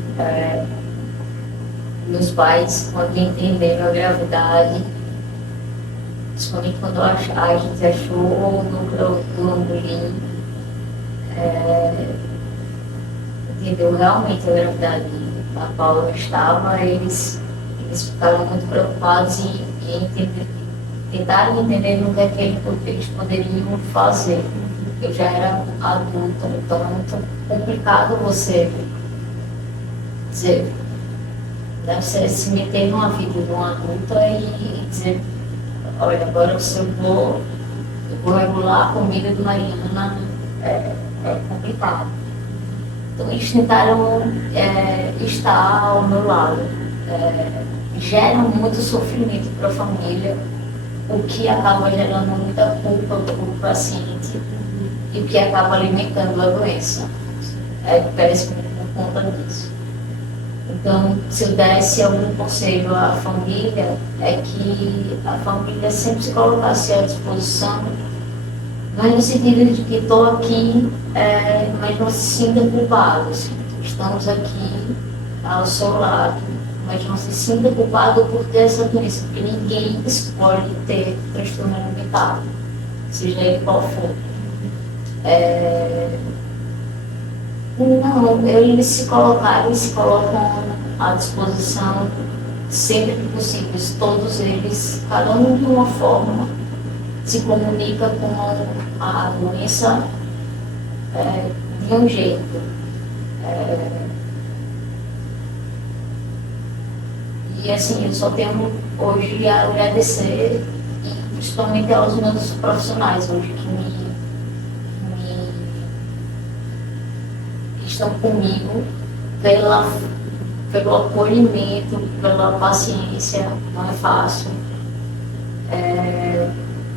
meus pais, quando entenderam a gravidade, principalmente quando a gente achou o núcleo do umbigo, entendeu realmente a gravidade na qual eu estava, eles ficaram muito preocupados em tentaram entender no que é que eles poderiam fazer. Eu já era adulta, então é muito complicado você dizer, né, você se meter numa vida de uma adulta e dizer, olha, agora eu vou regular a comida de Mariana, é complicado. Então eles tentaram estar ao meu lado. Gera muito sofrimento para a família, o que acaba gerando muita culpa para o paciente e o que acaba alimentando a doença. Parece que por conta disso. Então, se eu desse algum conselho à família, é que a família sempre se colocasse à disposição, mas no sentido de que estou aqui, mas não se sinta culpado. Estamos aqui ao seu lado, mas não se sinta culpado por ter essa doença, porque ninguém escolhe ter transtorno alimentar, seja ele qual for. Não, eles se colocaram e se colocam à disposição sempre que possível. Todos eles, cada um de uma forma, se comunica com a doença de um jeito. E assim, eu só tenho hoje a agradecer, e principalmente aos meus profissionais hoje que estão comigo pelo acolhimento, pela paciência, não é fácil,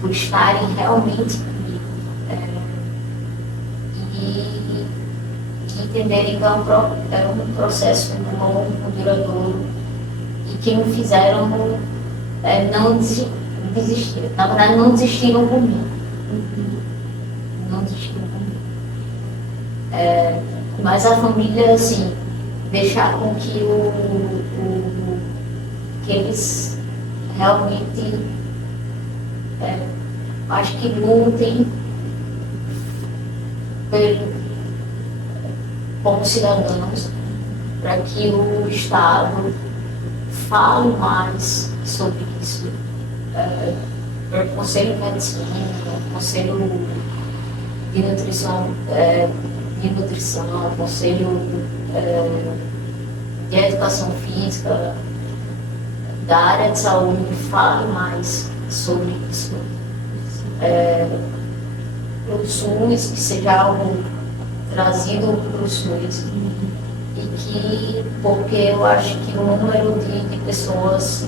por estarem realmente comigo e entenderem que é um processo longo, duradouro, e que me fizeram não desistir. Na verdade, não desistiram comigo. Não desistiram comigo. Mas a família, assim, deixar com que que eles realmente acho que lutem como cidadãos para que o Estado fale mais sobre isso. O Conselho de Medicina, o Conselho de Nutrição, o Conselho de Educação Física, da área de saúde, fale mais sobre isso. O SUS, que seja algo trazido para o SUS. Porque eu acho que o número de pessoas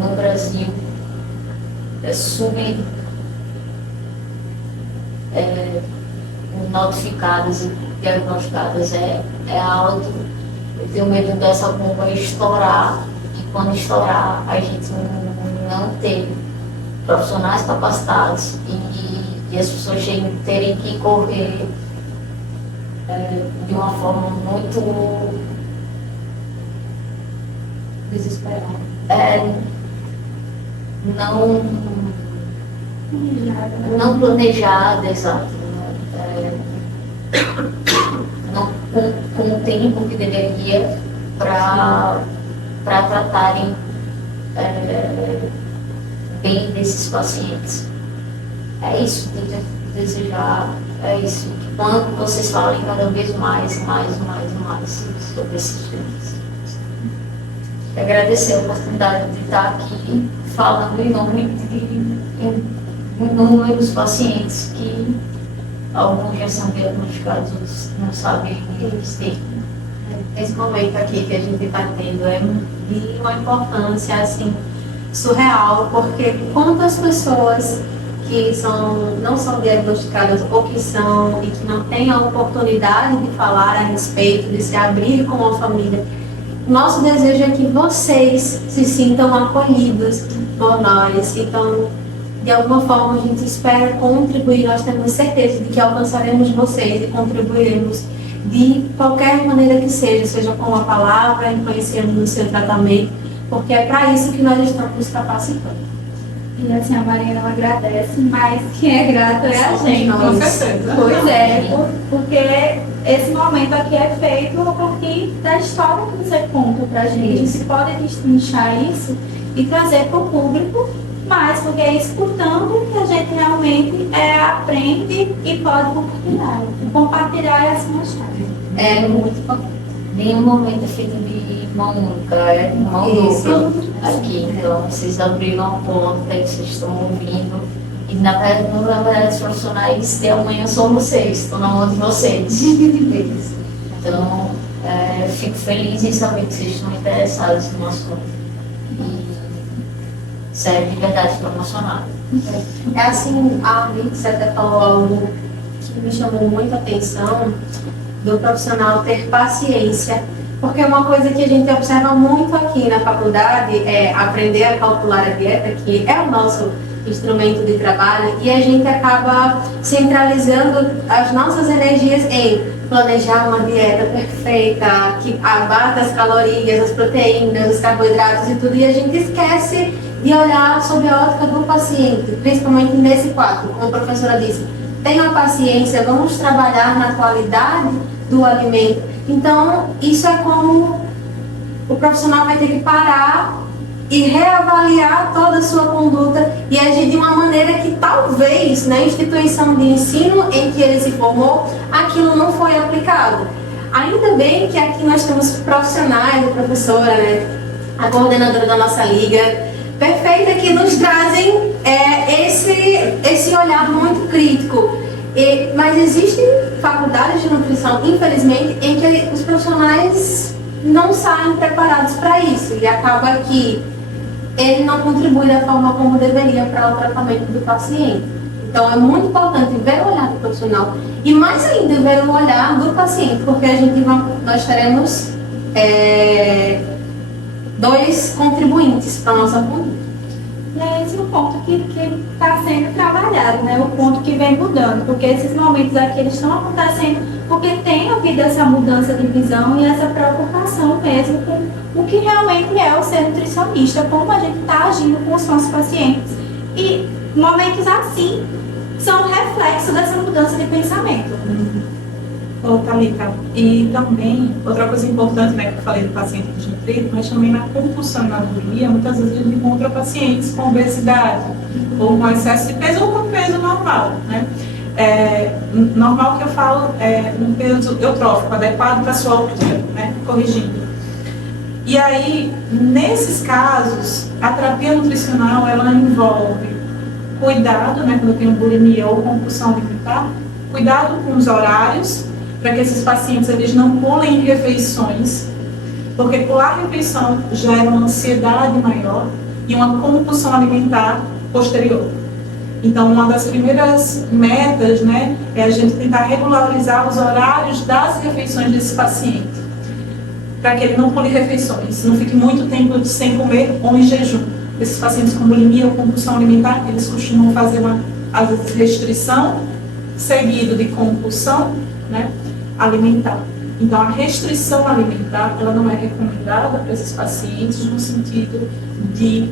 no Brasil notificadas e diagnosticadas é alto. Eu tenho medo dessa bomba estourar, e quando estourar a gente não ter profissionais capacitados e as pessoas terem que correr de uma forma muito Desesperado. Não planejada, exato. Não com o tempo que deveria para tratarem bem desses pacientes. É isso que eu desejar, é isso. Que quando vocês falem cada vez mais sobre esses temas. Agradecer a oportunidade de estar aqui falando em nome de inúmeros pacientes que alguns já são diagnosticados, outros não sabem existir. Esse momento aqui que a gente está tendo é de uma importância assim, surreal, porque quantas pessoas que não são diagnosticadas ou que são e que não têm a oportunidade de falar a respeito, de se abrir com a família. Nosso desejo é que vocês se sintam acolhidos por nós. Então, de alguma forma a gente espera contribuir, nós temos certeza de que alcançaremos vocês e contribuiremos de qualquer maneira que seja com a palavra, influenciando no seu tratamento, porque é para isso que nós estamos nos capacitando. E assim, a Mariana ela agradece, mas quem é grato é a gente. Com certeza. Pois é, porque esse momento aqui é feito a partir da história que você conta pra gente. A gente pode destrinchar isso e trazer para o público, mas porque é escutando que a gente realmente aprende e pode compartilhar. Compartilhar é assim a chave. É muito importante. Nenhum momento é feito de mão única, é de mão dupla aqui. Então, vocês abriram a porta e vocês estão ouvindo. E, na verdade, os profissionais de amanhã são vocês, estão na mão de vocês. Então, fico feliz em saber que vocês estão interessados no assunto. E serve de verdade promocionar. É assim, a Alex até falou algo que me chamou muita atenção, do profissional ter paciência, porque uma coisa que a gente observa muito aqui na faculdade é aprender a calcular a dieta, que é o nosso instrumento de trabalho, e a gente acaba centralizando as nossas energias em planejar uma dieta perfeita, que abata as calorias, as proteínas, os carboidratos e tudo, e a gente esquece de olhar sob a ótica do paciente, principalmente nesse quadro, como a professora disse. Tenha paciência, vamos trabalhar na qualidade do alimento. Então, isso é como o profissional vai ter que parar e reavaliar toda a sua conduta e agir de uma maneira que talvez na instituição de ensino em que ele se formou, aquilo não foi aplicado. Ainda bem que aqui nós temos profissionais, a professora, né, a coordenadora da nossa liga, perfeita, que nos trazem esse olhar muito crítico. Mas existem faculdades de nutrição, infelizmente, em que os profissionais não saem preparados para isso e acaba que ele não contribui da forma como deveria para o tratamento do paciente. Então é muito importante ver o olhar do profissional e mais ainda ver o olhar do paciente, porque nós teremos dois contribuintes para a nossa conduta. E é esse o ponto que está sendo trabalhado, né? O ponto que vem mudando, porque esses momentos aqui eles estão acontecendo porque tem havido essa mudança de visão e essa preocupação mesmo com o que realmente é o ser nutricionista, como a gente está agindo com os nossos pacientes. E momentos assim são reflexo dessa mudança de pensamento. Ô, Thalita, e também, outra coisa importante, né, que eu falei do paciente desnutrido, mas também na compulsão e na bulimia, muitas vezes a gente encontra pacientes com obesidade, ou com excesso de peso, ou com peso normal, né? Normal que eu falo um peso eutrófico, adequado para a sua altura, né, corrigindo. E aí, nesses casos, a terapia nutricional, ela envolve cuidado, né, quando eu tenho bulimia ou compulsão alimentar, cuidado com os horários, para que esses pacientes eles não pulem refeições, porque pular refeição gera uma ansiedade maior e uma compulsão alimentar posterior. Então, uma das primeiras metas, né, é a gente tentar regularizar os horários das refeições desse paciente, para que ele não pule refeições, não fique muito tempo sem comer ou em jejum. Esses pacientes com bulimia ou compulsão alimentar, eles costumam fazer às vezes, restrição, seguido de compulsão, né, alimentar. Então, a restrição alimentar, ela não é recomendada para esses pacientes no sentido de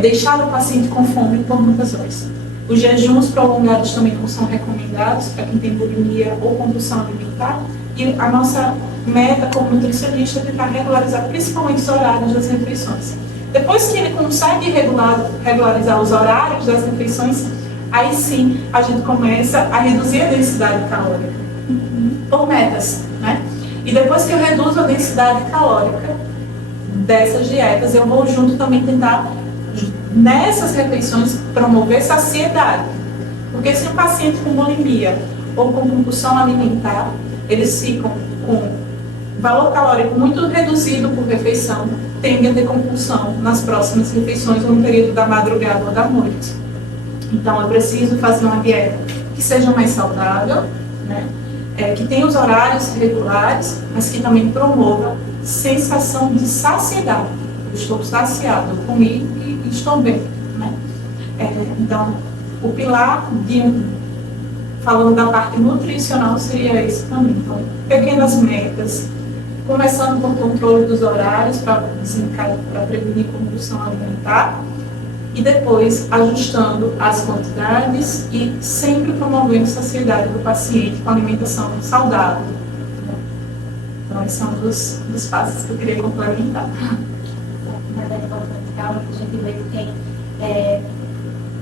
deixar o paciente com fome por muitas horas. Os jejuns prolongados também não são recomendados para quem tem bulimia ou compulsão alimentar. E a nossa meta como nutricionista é tentar regularizar principalmente os horários das refeições. Depois que ele consegue regularizar os horários das refeições, aí sim a gente começa a reduzir a densidade calórica. Por metas, né? E depois que eu reduzo a densidade calórica dessas dietas, eu vou junto também tentar, nessas refeições, promover saciedade. Porque se um paciente com bulimia ou com compulsão alimentar, eles ficam com valor calórico muito reduzido por refeição, tendem a ter compulsão nas próximas refeições ou no período da madrugada ou da noite. Então, eu preciso fazer uma dieta que seja mais saudável, né? Que tenha os horários regulares, mas que também promova sensação de saciedade. Eu estou saciado, eu comi e estou bem, né? Então, o pilar falando da parte nutricional seria esse também. Então, pequenas metas, começando com o controle dos horários para prevenir compulsão alimentar e depois ajustando as quantidades e sempre promovendo a saciedade do paciente com alimentação saudável. Então, esses são dos passos que eu queria complementar. Mas é importante, calma, que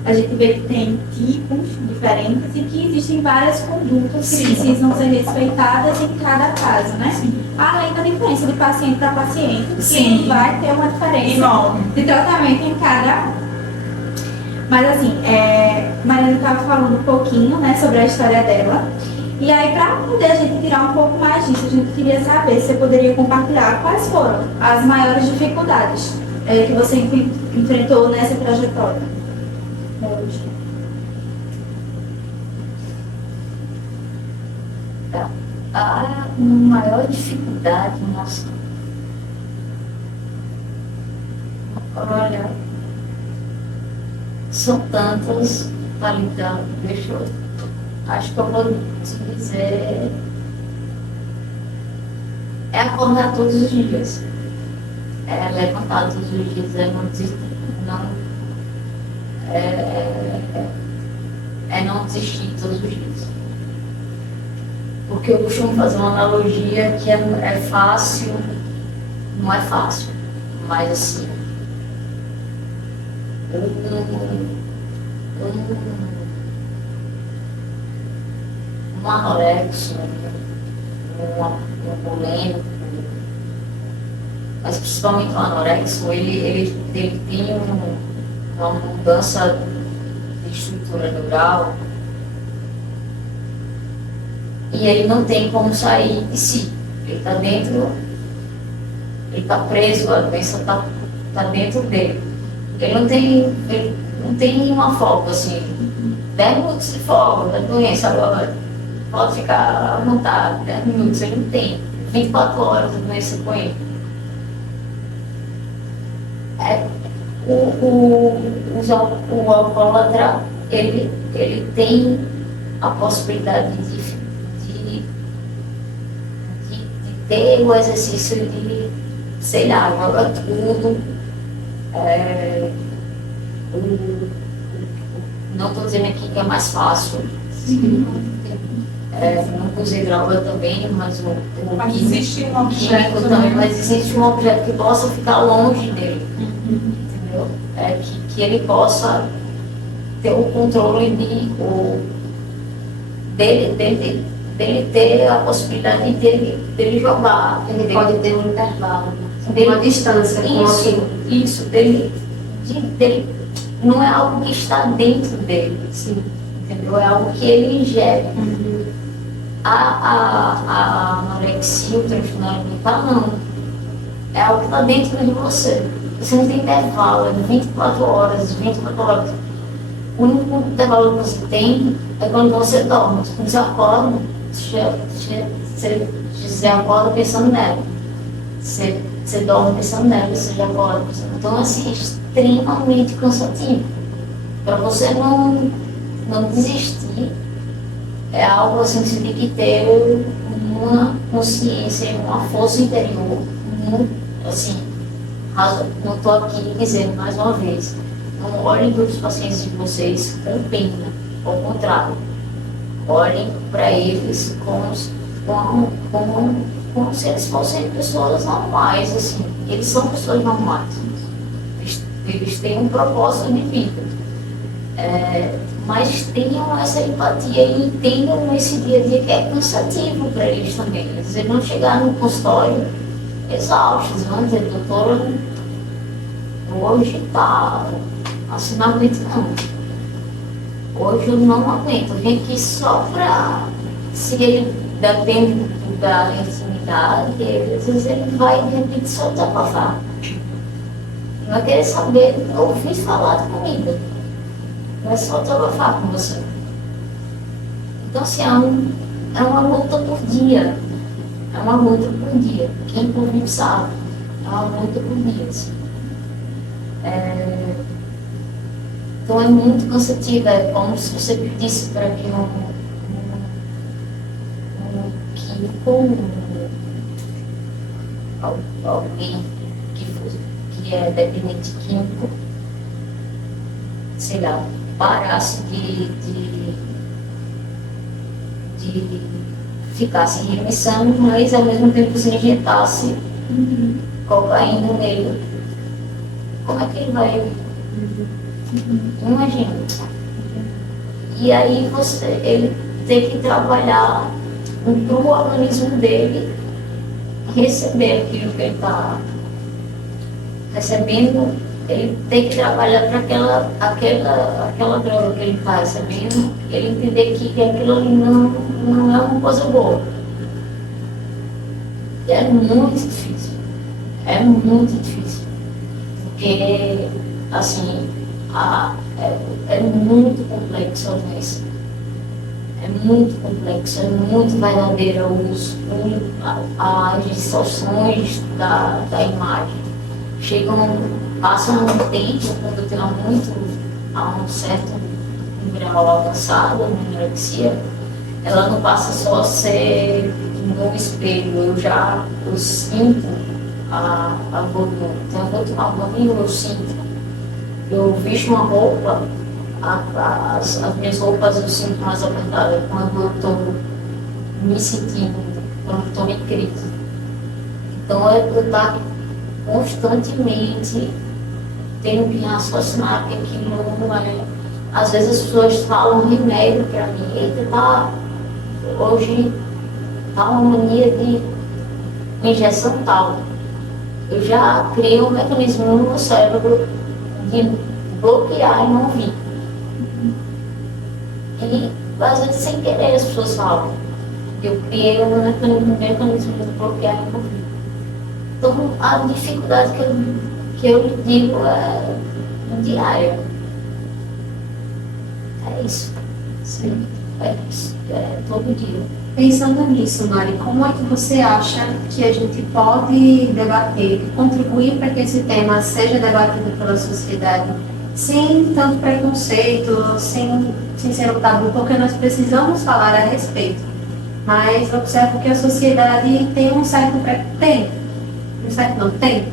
a gente vê que tem tipos diferentes e que existem várias condutas que Sim. precisam ser respeitadas em cada caso, né? Sim. Além da diferença de paciente para paciente, Sim. que vai ter uma diferença Enorme. de tratamento em cada um. Mas assim, Mariana estava falando um pouquinho, né, sobre a história dela. E aí, para poder a gente tirar um pouco mais disso, a gente queria saber se você poderia compartilhar quais foram as maiores dificuldades que você enfrentou nessa trajetória. Hoje. A maior dificuldade, nossa. Olha, são tantas para lidar, deixa eu. Acho que eu vou te dizer. É acordar todos os dias. É levantar todos os dias, não desistir todos os dias. Porque eu costumo fazer uma analogia que é fácil, não é fácil, mas assim, um anorexo, um bulêmico, mas principalmente o anorexo, ele tem uma mudança de estrutura neural e ele não tem como sair de si. Ele está dentro, ele está preso, a doença está dentro dele. Ele não tem uma folga assim, 10 minutos de folga da doença agora, pode ficar à vontade, 10 minutos, ele não tem, 24 horas a doença com ele. O alcoólatra, ele tem a possibilidade de ter o exercício de, sei lá, joga tudo. Não estou dizendo aqui que é mais fácil. Não usei droga também, mas Mas existe um objeto químico também. mas existe um objeto que possa ficar longe dele. Entendeu? Que ele possa ter o controle dele ter a possibilidade dele jogar. Ele pode ter um intervalo, Dele- uma distância com aquilo. Isso, dele não é algo que está dentro dele, Sim. entendeu? É algo que ele ingere. A anorexia, o transtorno alimentar, não. É algo que está dentro de você. Você não tem intervalo, é 24 horas, 24 horas. O único intervalo que você tem é quando você dorme. Quando você acorda, você acorda pensando nela. Você dorme pensando nela, você já acorda pensando. Então, assim, é extremamente cansativo. Para você não desistir, é algo assim que você tem que ter uma consciência, uma força interior, assim, não estou aqui dizendo mais uma vez, não olhem para os pacientes de vocês com pena, ao contrário, olhem para eles como se eles fossem pessoas normais, assim, eles são pessoas normais, eles têm um propósito de vida. Mas tenham essa empatia e entendam esse dia a dia que é cansativo para eles também. Eles não chegar no consultório exaustos, vão dizer, doutora, hoje está assim, não aguento não. Hoje eu não aguento. Eu vim aqui só para, se ele depende da intimidade, às vezes ele vai de repente só desabafar. Não vai querer saber, ouvir falar de comida. Vai só desabafar com você. Então, assim, é uma luta por dia. É uma luta por dia. Quem convive sabe. É uma luta por dia. Assim. Então é muito cansativo, é como se você pedisse para que um químico, alguém que é dependente químico, sei lá, parasse de ficasse em remissão, mas ao mesmo tempo se injetasse cocaína nele. Como é que ele vai? Imagina. E aí ele tem que trabalhar para o organismo dele receber aquilo que ele está recebendo. Ele tem que trabalhar para aquela droga que ele está recebendo, ele entender que aquilo ali não é uma coisa boa. E é muito difícil. É muito difícil. Porque, assim, é muito complexo a doença. É muito complexo, é muito verdadeira as distorções da imagem. Passam um tempo, quando tem a um certo grau avançado, na anorexia, ela não passa só a ser no espelho, eu sinto a gordura. Então eu vou tomar banho, eu sinto. Eu visto uma roupa, as minhas roupas eu sinto mais apertadas quando eu estou me sentindo, quando eu estou em crise. Então eu estou constantemente tenho que raciocinar que aquilo não é. Às vezes as pessoas falam remédio para mim, eita, hoje tá uma mania de injeção tal. Eu já criei um mecanismo no meu cérebro de bloquear e não vir. E às vezes sem querer as pessoas falam. Eu criei um mecanismo de bloquear e não vir. Então a dificuldade que eu lhe digo é diária. É isso. Sim. É isso. É todo dia. Pensando nisso, Mari, como é que você acha que a gente pode debater, contribuir para que esse tema seja debatido pela sociedade sem tanto preconceito, sem ser um tabu, porque nós precisamos falar a respeito. Mas observo que a sociedade tem um certo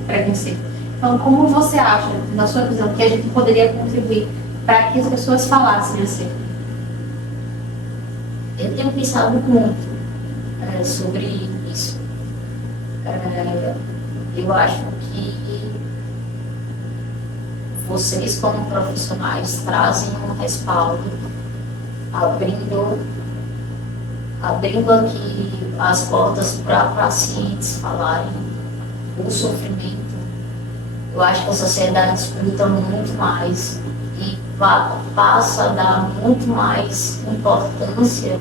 preconceito. Então, como você acha, na sua visão, que a gente poderia contribuir para que as pessoas falassem assim? Eu tenho pensado muito sobre isso. Eu acho que vocês, como profissionais, trazem um respaldo, abrindo aqui as portas para pacientes falarem o sofrimento. Eu acho que a sociedade escuta muito mais e passa a dar muito mais importância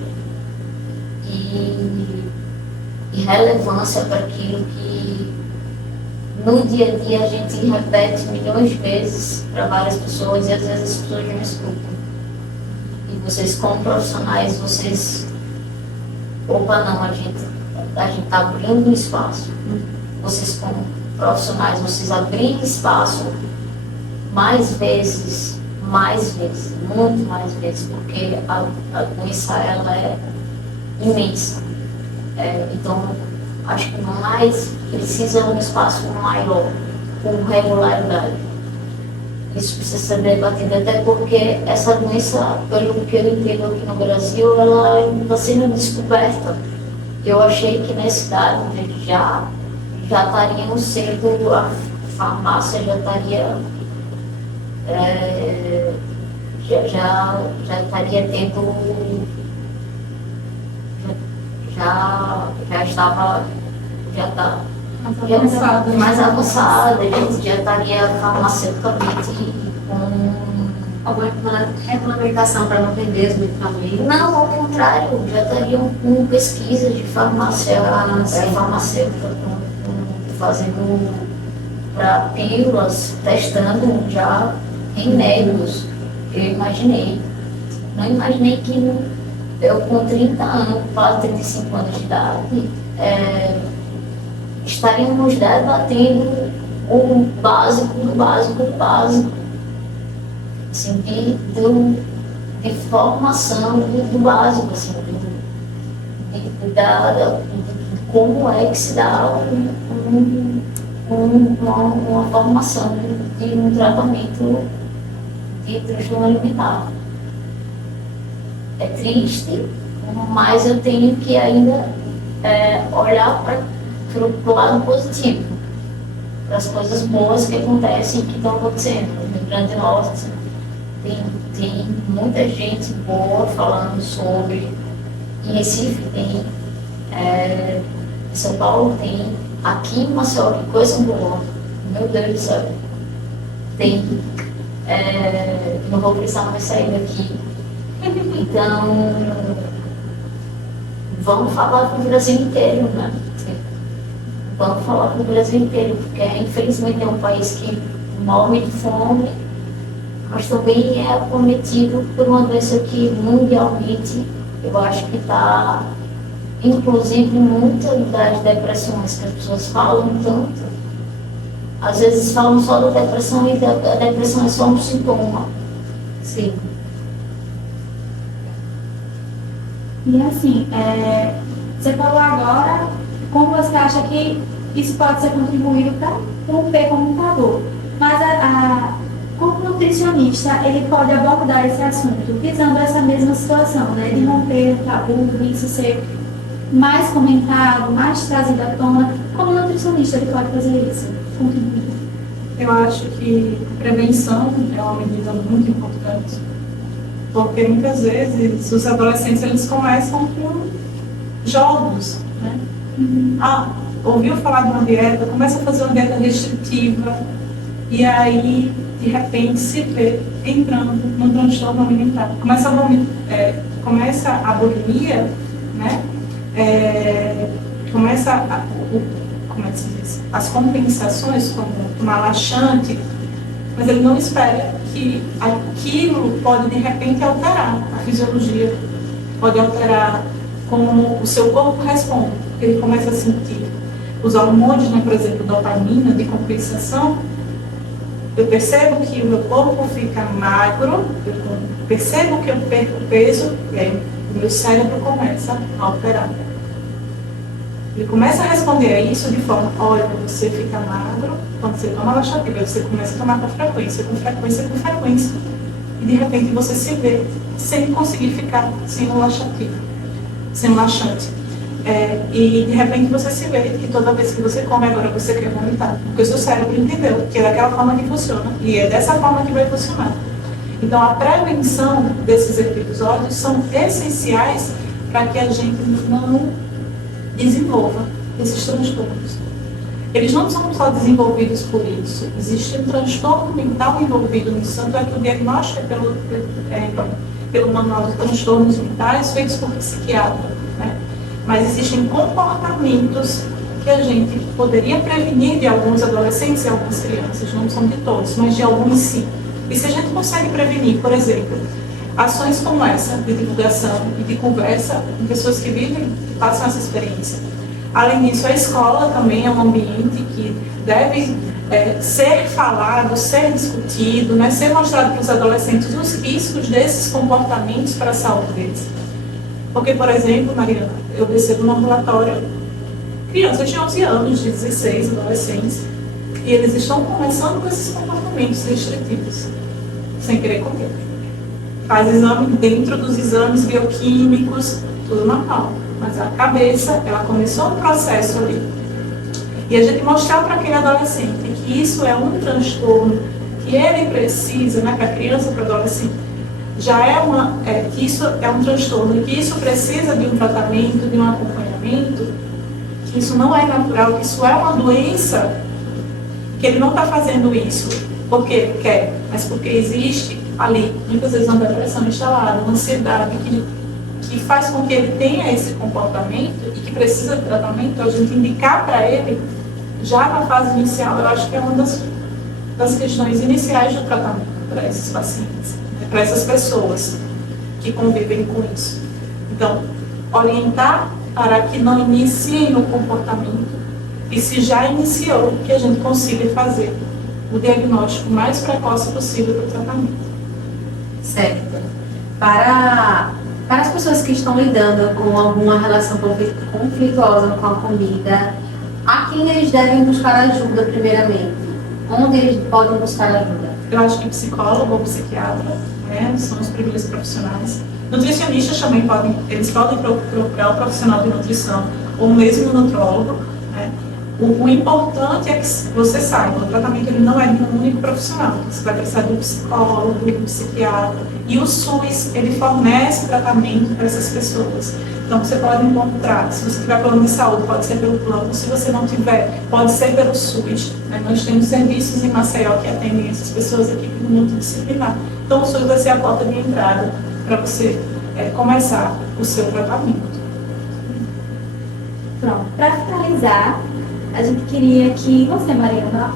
e relevância para aquilo que no dia a dia a gente repete milhões de vezes para várias pessoas e às vezes as pessoas não escutam. E vocês, como profissionais, a gente está abrindo um espaço. Vocês, como profissionais, vocês abrem espaço mais vezes, muito mais vezes, porque a doença ela é imensa. Então, acho que mais precisa um espaço maior, com regularidade. Isso precisa ser debatido, até porque essa doença, pelo que eu entendo aqui no Brasil, ela está sendo descoberta. Eu achei que na cidade já estariam sendo, a farmácia já estaria já estaria tendo, já estava mais avançada, a gente já estaria farmaceuticamente com Alguma regulamentação para não vender os medicamentos? Não, ao contrário, já estariam com pesquisa de farmácia, farmacêutica, fazendo para pílulas, testando já remédios. Eu imaginei. Não imaginei que eu com 30 anos, quase 35 anos de idade, estaríamos debatendo o básico do básico do básico. assim, de formação do básico, assim, de como é que se dá uma formação de um tratamento de transtorno alimentar. É triste, mas eu tenho que ainda olhar para o lado positivo, para as coisas boas que acontecem e que estão acontecendo. No Rio Grande do Norte tem muita gente boa falando sobre, em Recife tem, em São Paulo tem, aqui em Maceió, que coisa boa, meu Deus do céu, tem, não vou precisar mais sair daqui. Então, vamos falar para o Brasil inteiro, né? Vamos falar para o Brasil inteiro, porque infelizmente é um país que morre de fome, mas também é acometido por uma doença que mundialmente eu acho que está, inclusive muitas das depressões que as pessoas falam tanto, às vezes falam só da depressão e a depressão é só um sintoma. Sim. E assim, você falou agora como você acha que isso pode ser contribuído para romper como um tabu. Mas como nutricionista, ele pode abordar esse assunto, visando essa mesma situação, né? De romper o tabu, isso ser mais comentado, mais trazido à tona. Como nutricionista, ele pode fazer isso, contribuir. Eu acho que a prevenção é uma medida muito importante, porque muitas vezes os adolescentes eles começam com jogos, né? Ouviu falar de uma dieta, começa a fazer uma dieta restritiva e aí de repente se vê entrando num transtorno alimentar. Começa a bulimia, né? Como é que se diz? As compensações, como tomar laxante, mas ele não espera que aquilo pode de repente alterar a fisiologia, pode alterar como o seu corpo responde. Ele começa a sentir os hormônios, né, por exemplo, dopamina, de compensação. Eu percebo que o meu corpo fica magro, eu percebo que eu perco peso, e aí o meu cérebro começa a alterar. Ele começa a responder a isso de forma, olha, você fica magro, quando você toma laxativa, você começa a tomar com frequência. E de repente você se vê sem conseguir ficar sem um laxativo, sem um laxante. E de repente você se vê que toda vez que você come agora você quer vomitar, porque o seu cérebro entendeu que é daquela forma que funciona e é dessa forma que vai funcionar. Então a prevenção desses episódios são essenciais para que a gente não desenvolva esses transtornos. Eles não são só desenvolvidos por isso, existe um transtorno mental envolvido nisso, tanto é que o diagnóstico é pelo Manual de Transtornos Mentais feitos por psiquiatra, né? Mas existem comportamentos que a gente poderia prevenir de alguns adolescentes e algumas crianças, não são de todos, mas de alguns sim. E se a gente consegue prevenir, por exemplo, ações como essa, de divulgação e de conversa com pessoas que vivem, que passam essa experiência. Além disso, a escola também é um ambiente que deve ser falado, ser discutido, né, ser mostrado para os adolescentes os riscos desses comportamentos para a saúde deles. Porque, por exemplo, Mariana, eu recebo no ambulatório crianças de 11 anos, de 16, adolescentes, e eles estão começando com esses comportamentos restritivos, sem querer comer. Faz exame dentro dos exames bioquímicos, tudo normal. Mas a cabeça, ela começou um processo ali. E a gente mostrar para aquele adolescente que isso é um transtorno, que ele precisa, né, para a criança, para o adolescente, que isso é um transtorno, que isso precisa de um tratamento, de um acompanhamento, que isso não é natural, que isso é uma doença, que ele não está fazendo isso porque ele quer, mas porque existe ali, muitas vezes, uma depressão instalada, uma ansiedade que faz com que ele tenha esse comportamento e que precisa de tratamento. A gente indicar para ele, já na fase inicial, eu acho que é uma das questões iniciais do tratamento para esses pacientes, para essas pessoas que convivem com isso. Então, orientar para que não iniciem o comportamento e, se já iniciou, que a gente consiga fazer o diagnóstico mais precoce possível do tratamento. Certo. Para as pessoas que estão lidando com alguma relação conflituosa com a comida, a quem eles devem buscar ajuda primeiramente? Onde eles podem buscar ajuda? Eu acho que psicólogo ou psiquiatra, né, são os primeiros profissionais. Nutricionistas também podem procurar o profissional de nutrição ou mesmo o nutrólogo, né. O importante é que você saiba, o tratamento ele não é de um único profissional. Você vai precisar de um psicólogo, de um psiquiatra. E o SUS, ele fornece tratamento para essas pessoas. Então, você pode encontrar, se você tiver plano de saúde, pode ser pelo plano. Se você não tiver, pode ser pelo SUS. Né? Nós temos serviços em Maceió que atendem essas pessoas aqui no multidisciplinar. Então, o SUS vai ser a porta de entrada para você começar o seu tratamento. Pronto, para finalizar, a gente queria que você, Mariana,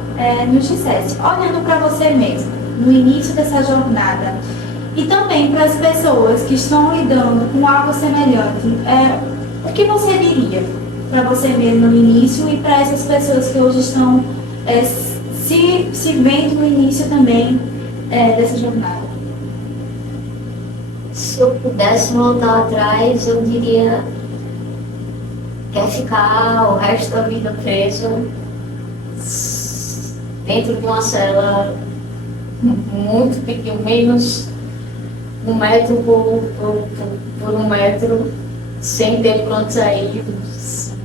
nos dissesse, olhando para você mesma, no início dessa jornada, e também para as pessoas que estão lidando com algo semelhante, o que você diria para você mesma no início e para essas pessoas que hoje estão se vendo no início também dessa jornada? Se eu pudesse voltar atrás, eu diria: quer ficar o resto da vida preso dentro de uma cela muito pequena, menos 1 metro por 1 metro, sem ter plano de sair,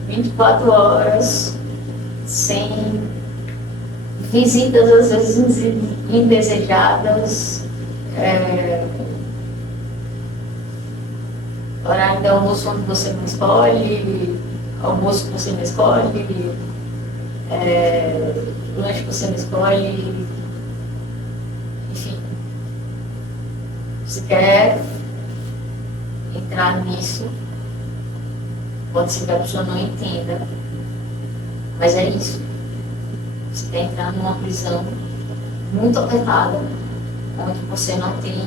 24 horas, sem visitas às vezes indesejadas, horário de almoço onde você não escolhe, almoço que você não escolhe, lanche que você não escolhe, enfim. Se quer entrar nisso, pode ser que a pessoa não entenda, mas é isso. Você está entrando numa prisão muito apertada, onde você não tem,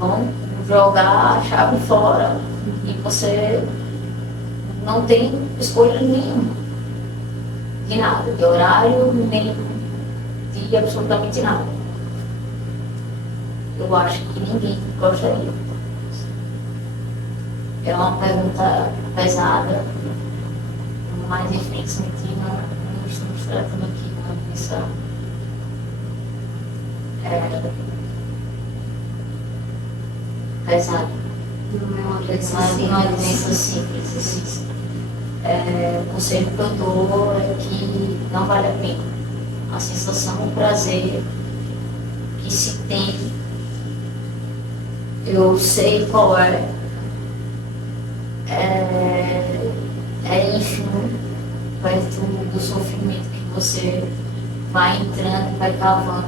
vão jogar a chave fora e você não tem escolha nenhuma, de nada, de horário, nem de absolutamente nada. Eu acho que ninguém gostaria. É uma pergunta pesada, mas infelizmente não estamos tratando aqui uma doença pesada. Não é uma Não é uma doença simples. Assim. O conselho que eu dou é que não vale a pena. A sensação, o prazer que se tem, eu sei qual é ínfimo perto do sofrimento que você vai entrando, vai cavando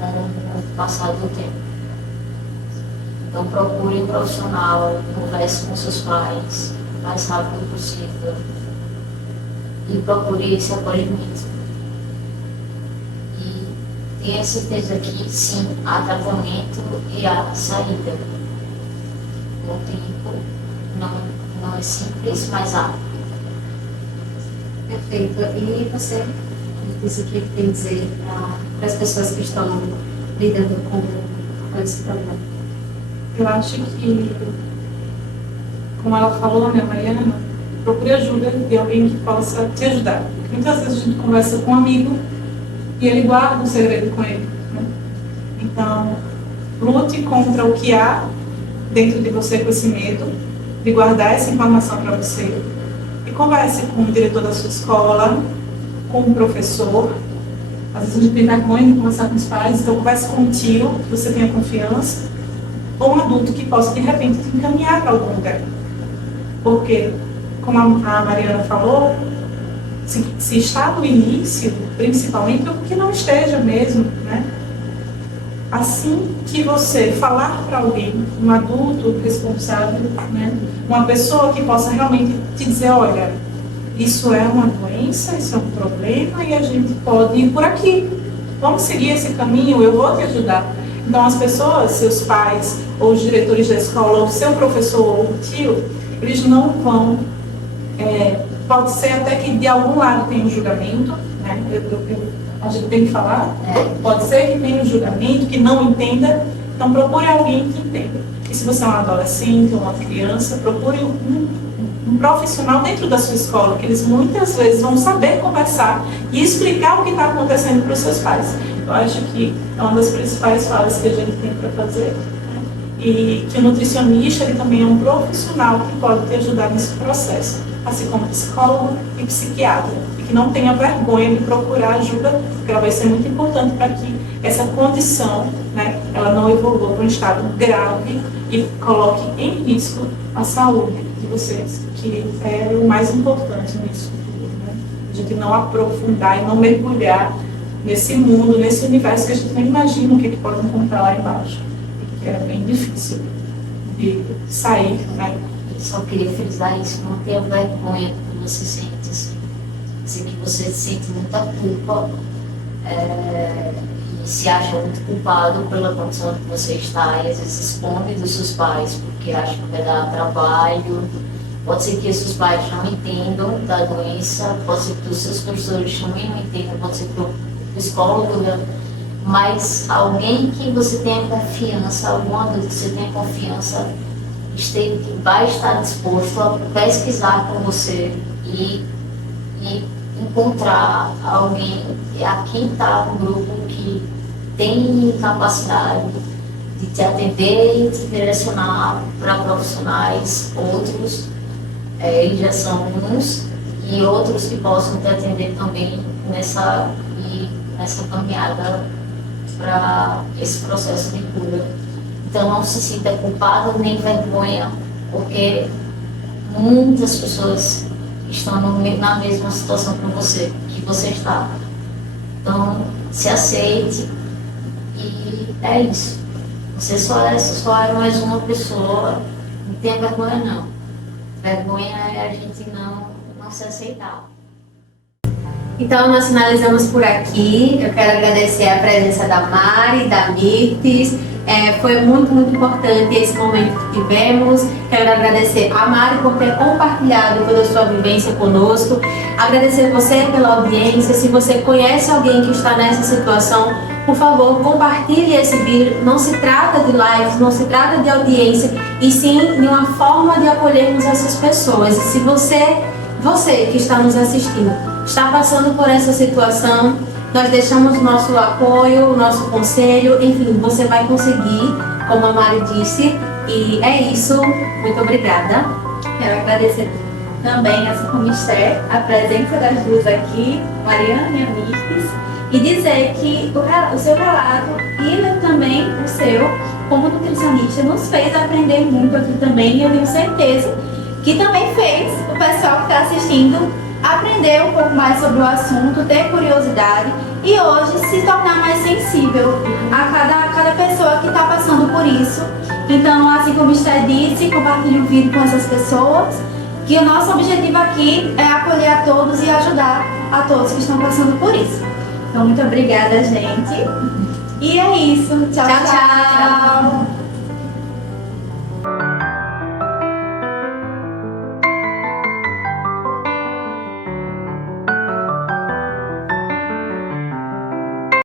com o passar do tempo. Então procure um profissional, converse com seus pais o mais rápido possível e procure esse acolhimento. E tenha certeza que sim, há tratamento e há saída. O tempo não é simples, mas há. Perfeito. E você, o que tem a dizer para as pessoas que estão lidando com esse problema? Eu acho que, como ela falou, né, Mariana, procure ajuda de alguém que possa te ajudar. Porque muitas vezes a gente conversa com um amigo e ele guarda um segredo com ele. Né? Então, lute contra o que há dentro de você com esse medo de guardar essa informação para você. E converse com o diretor da sua escola, com o professor. Às vezes a gente tem vergonha de conversar com os pais, então converse com um tio que você tenha confiança, ou um adulto que possa, de repente, te encaminhar para algum lugar. Porque, como a Mariana falou, se está no início, principalmente, ou que não esteja mesmo, né? Assim que você falar para alguém, um adulto responsável, né? Uma pessoa que possa realmente te dizer, olha, isso é uma doença, isso é um problema e a gente pode ir por aqui. Vamos seguir esse caminho, eu vou te ajudar. Então as pessoas, seus pais, ou os diretores da escola, ou seu professor, ou o tio, eles não vão, pode ser até que de algum lado tenha um julgamento, né? A gente tem que falar, pode ser que tenha um julgamento, que não entenda, Então procure alguém que entenda. E se você é um adolescente ou uma criança, procure um profissional dentro da sua escola, que eles muitas vezes vão saber conversar e explicar o que está acontecendo para os seus pais. Eu acho que é uma das principais falas que a gente tem para fazer. E que o nutricionista ele também é um profissional que pode te ajudar nesse processo, assim como psicólogo e psiquiatra, e que não tenha vergonha de procurar ajuda, porque ela vai ser muito importante para que essa condição, né, ela não evolua para um estado grave e coloque em risco a saúde de vocês, que é o mais importante nisso tudo, né? A gente não aprofundar e não mergulhar nesse mundo, nesse universo que a gente nem imagina o que pode encontrar lá embaixo. Que é bem difícil de sair, né? Eu só queria frisar isso, não tenha vergonha do que você sente, assim. Sei que você sente muita culpa e se acha muito culpado pela condição que você está e às vezes esconde dos seus pais porque acha que vai dar trabalho. Pode ser que os seus pais não entendam da doença, pode ser que os seus professores também não entendam, pode ser que o psicólogo, mas alguém que você tenha confiança, algum adulto que você tenha confiança, vai estar disposto a pesquisar com você e encontrar alguém, aqui está um grupo que tem capacidade de te atender e te direcionar para profissionais, outros, eles já são uns, e outros que possam te atender também nessa caminhada para esse processo de cura. Então não se sinta culpado nem vergonha, porque muitas pessoas estão na mesma situação que você está. Então se aceite e é isso. Você só é mais uma pessoa, não tenha vergonha não. Vergonha é a gente não se aceitar. Então, nós finalizamos por aqui. Eu quero agradecer a presença da Mari, da Mirtes. Foi muito, muito importante esse momento que tivemos. Quero agradecer a Mari por ter compartilhado toda a sua vivência conosco. Agradecer você pela audiência. Se você conhece alguém que está nessa situação, por favor, compartilhe esse vídeo. Não se trata de likes, não se trata de audiência, e sim de uma forma de acolhermos essas pessoas. E se você que está nos assistindo, está passando por essa situação, nós deixamos o nosso apoio, o nosso conselho, enfim, você vai conseguir, como a Mari disse, e é isso. Muito obrigada. Quero agradecer também a Comister, a presença das duas aqui, Mariana e a Mirtes, e dizer que o seu relato e também o seu, como nutricionista, nos fez aprender muito aqui também, e eu tenho certeza que também fez o pessoal que está assistindo aprender um pouco mais sobre o assunto, ter curiosidade e hoje se tornar mais sensível a cada pessoa que está passando por isso. Então, assim como o Mister disse, compartilhe o vídeo com essas pessoas, que o nosso objetivo aqui é acolher a todos e ajudar a todos que estão passando por isso. Então, muito obrigada, gente. E é isso. Tchau, tchau.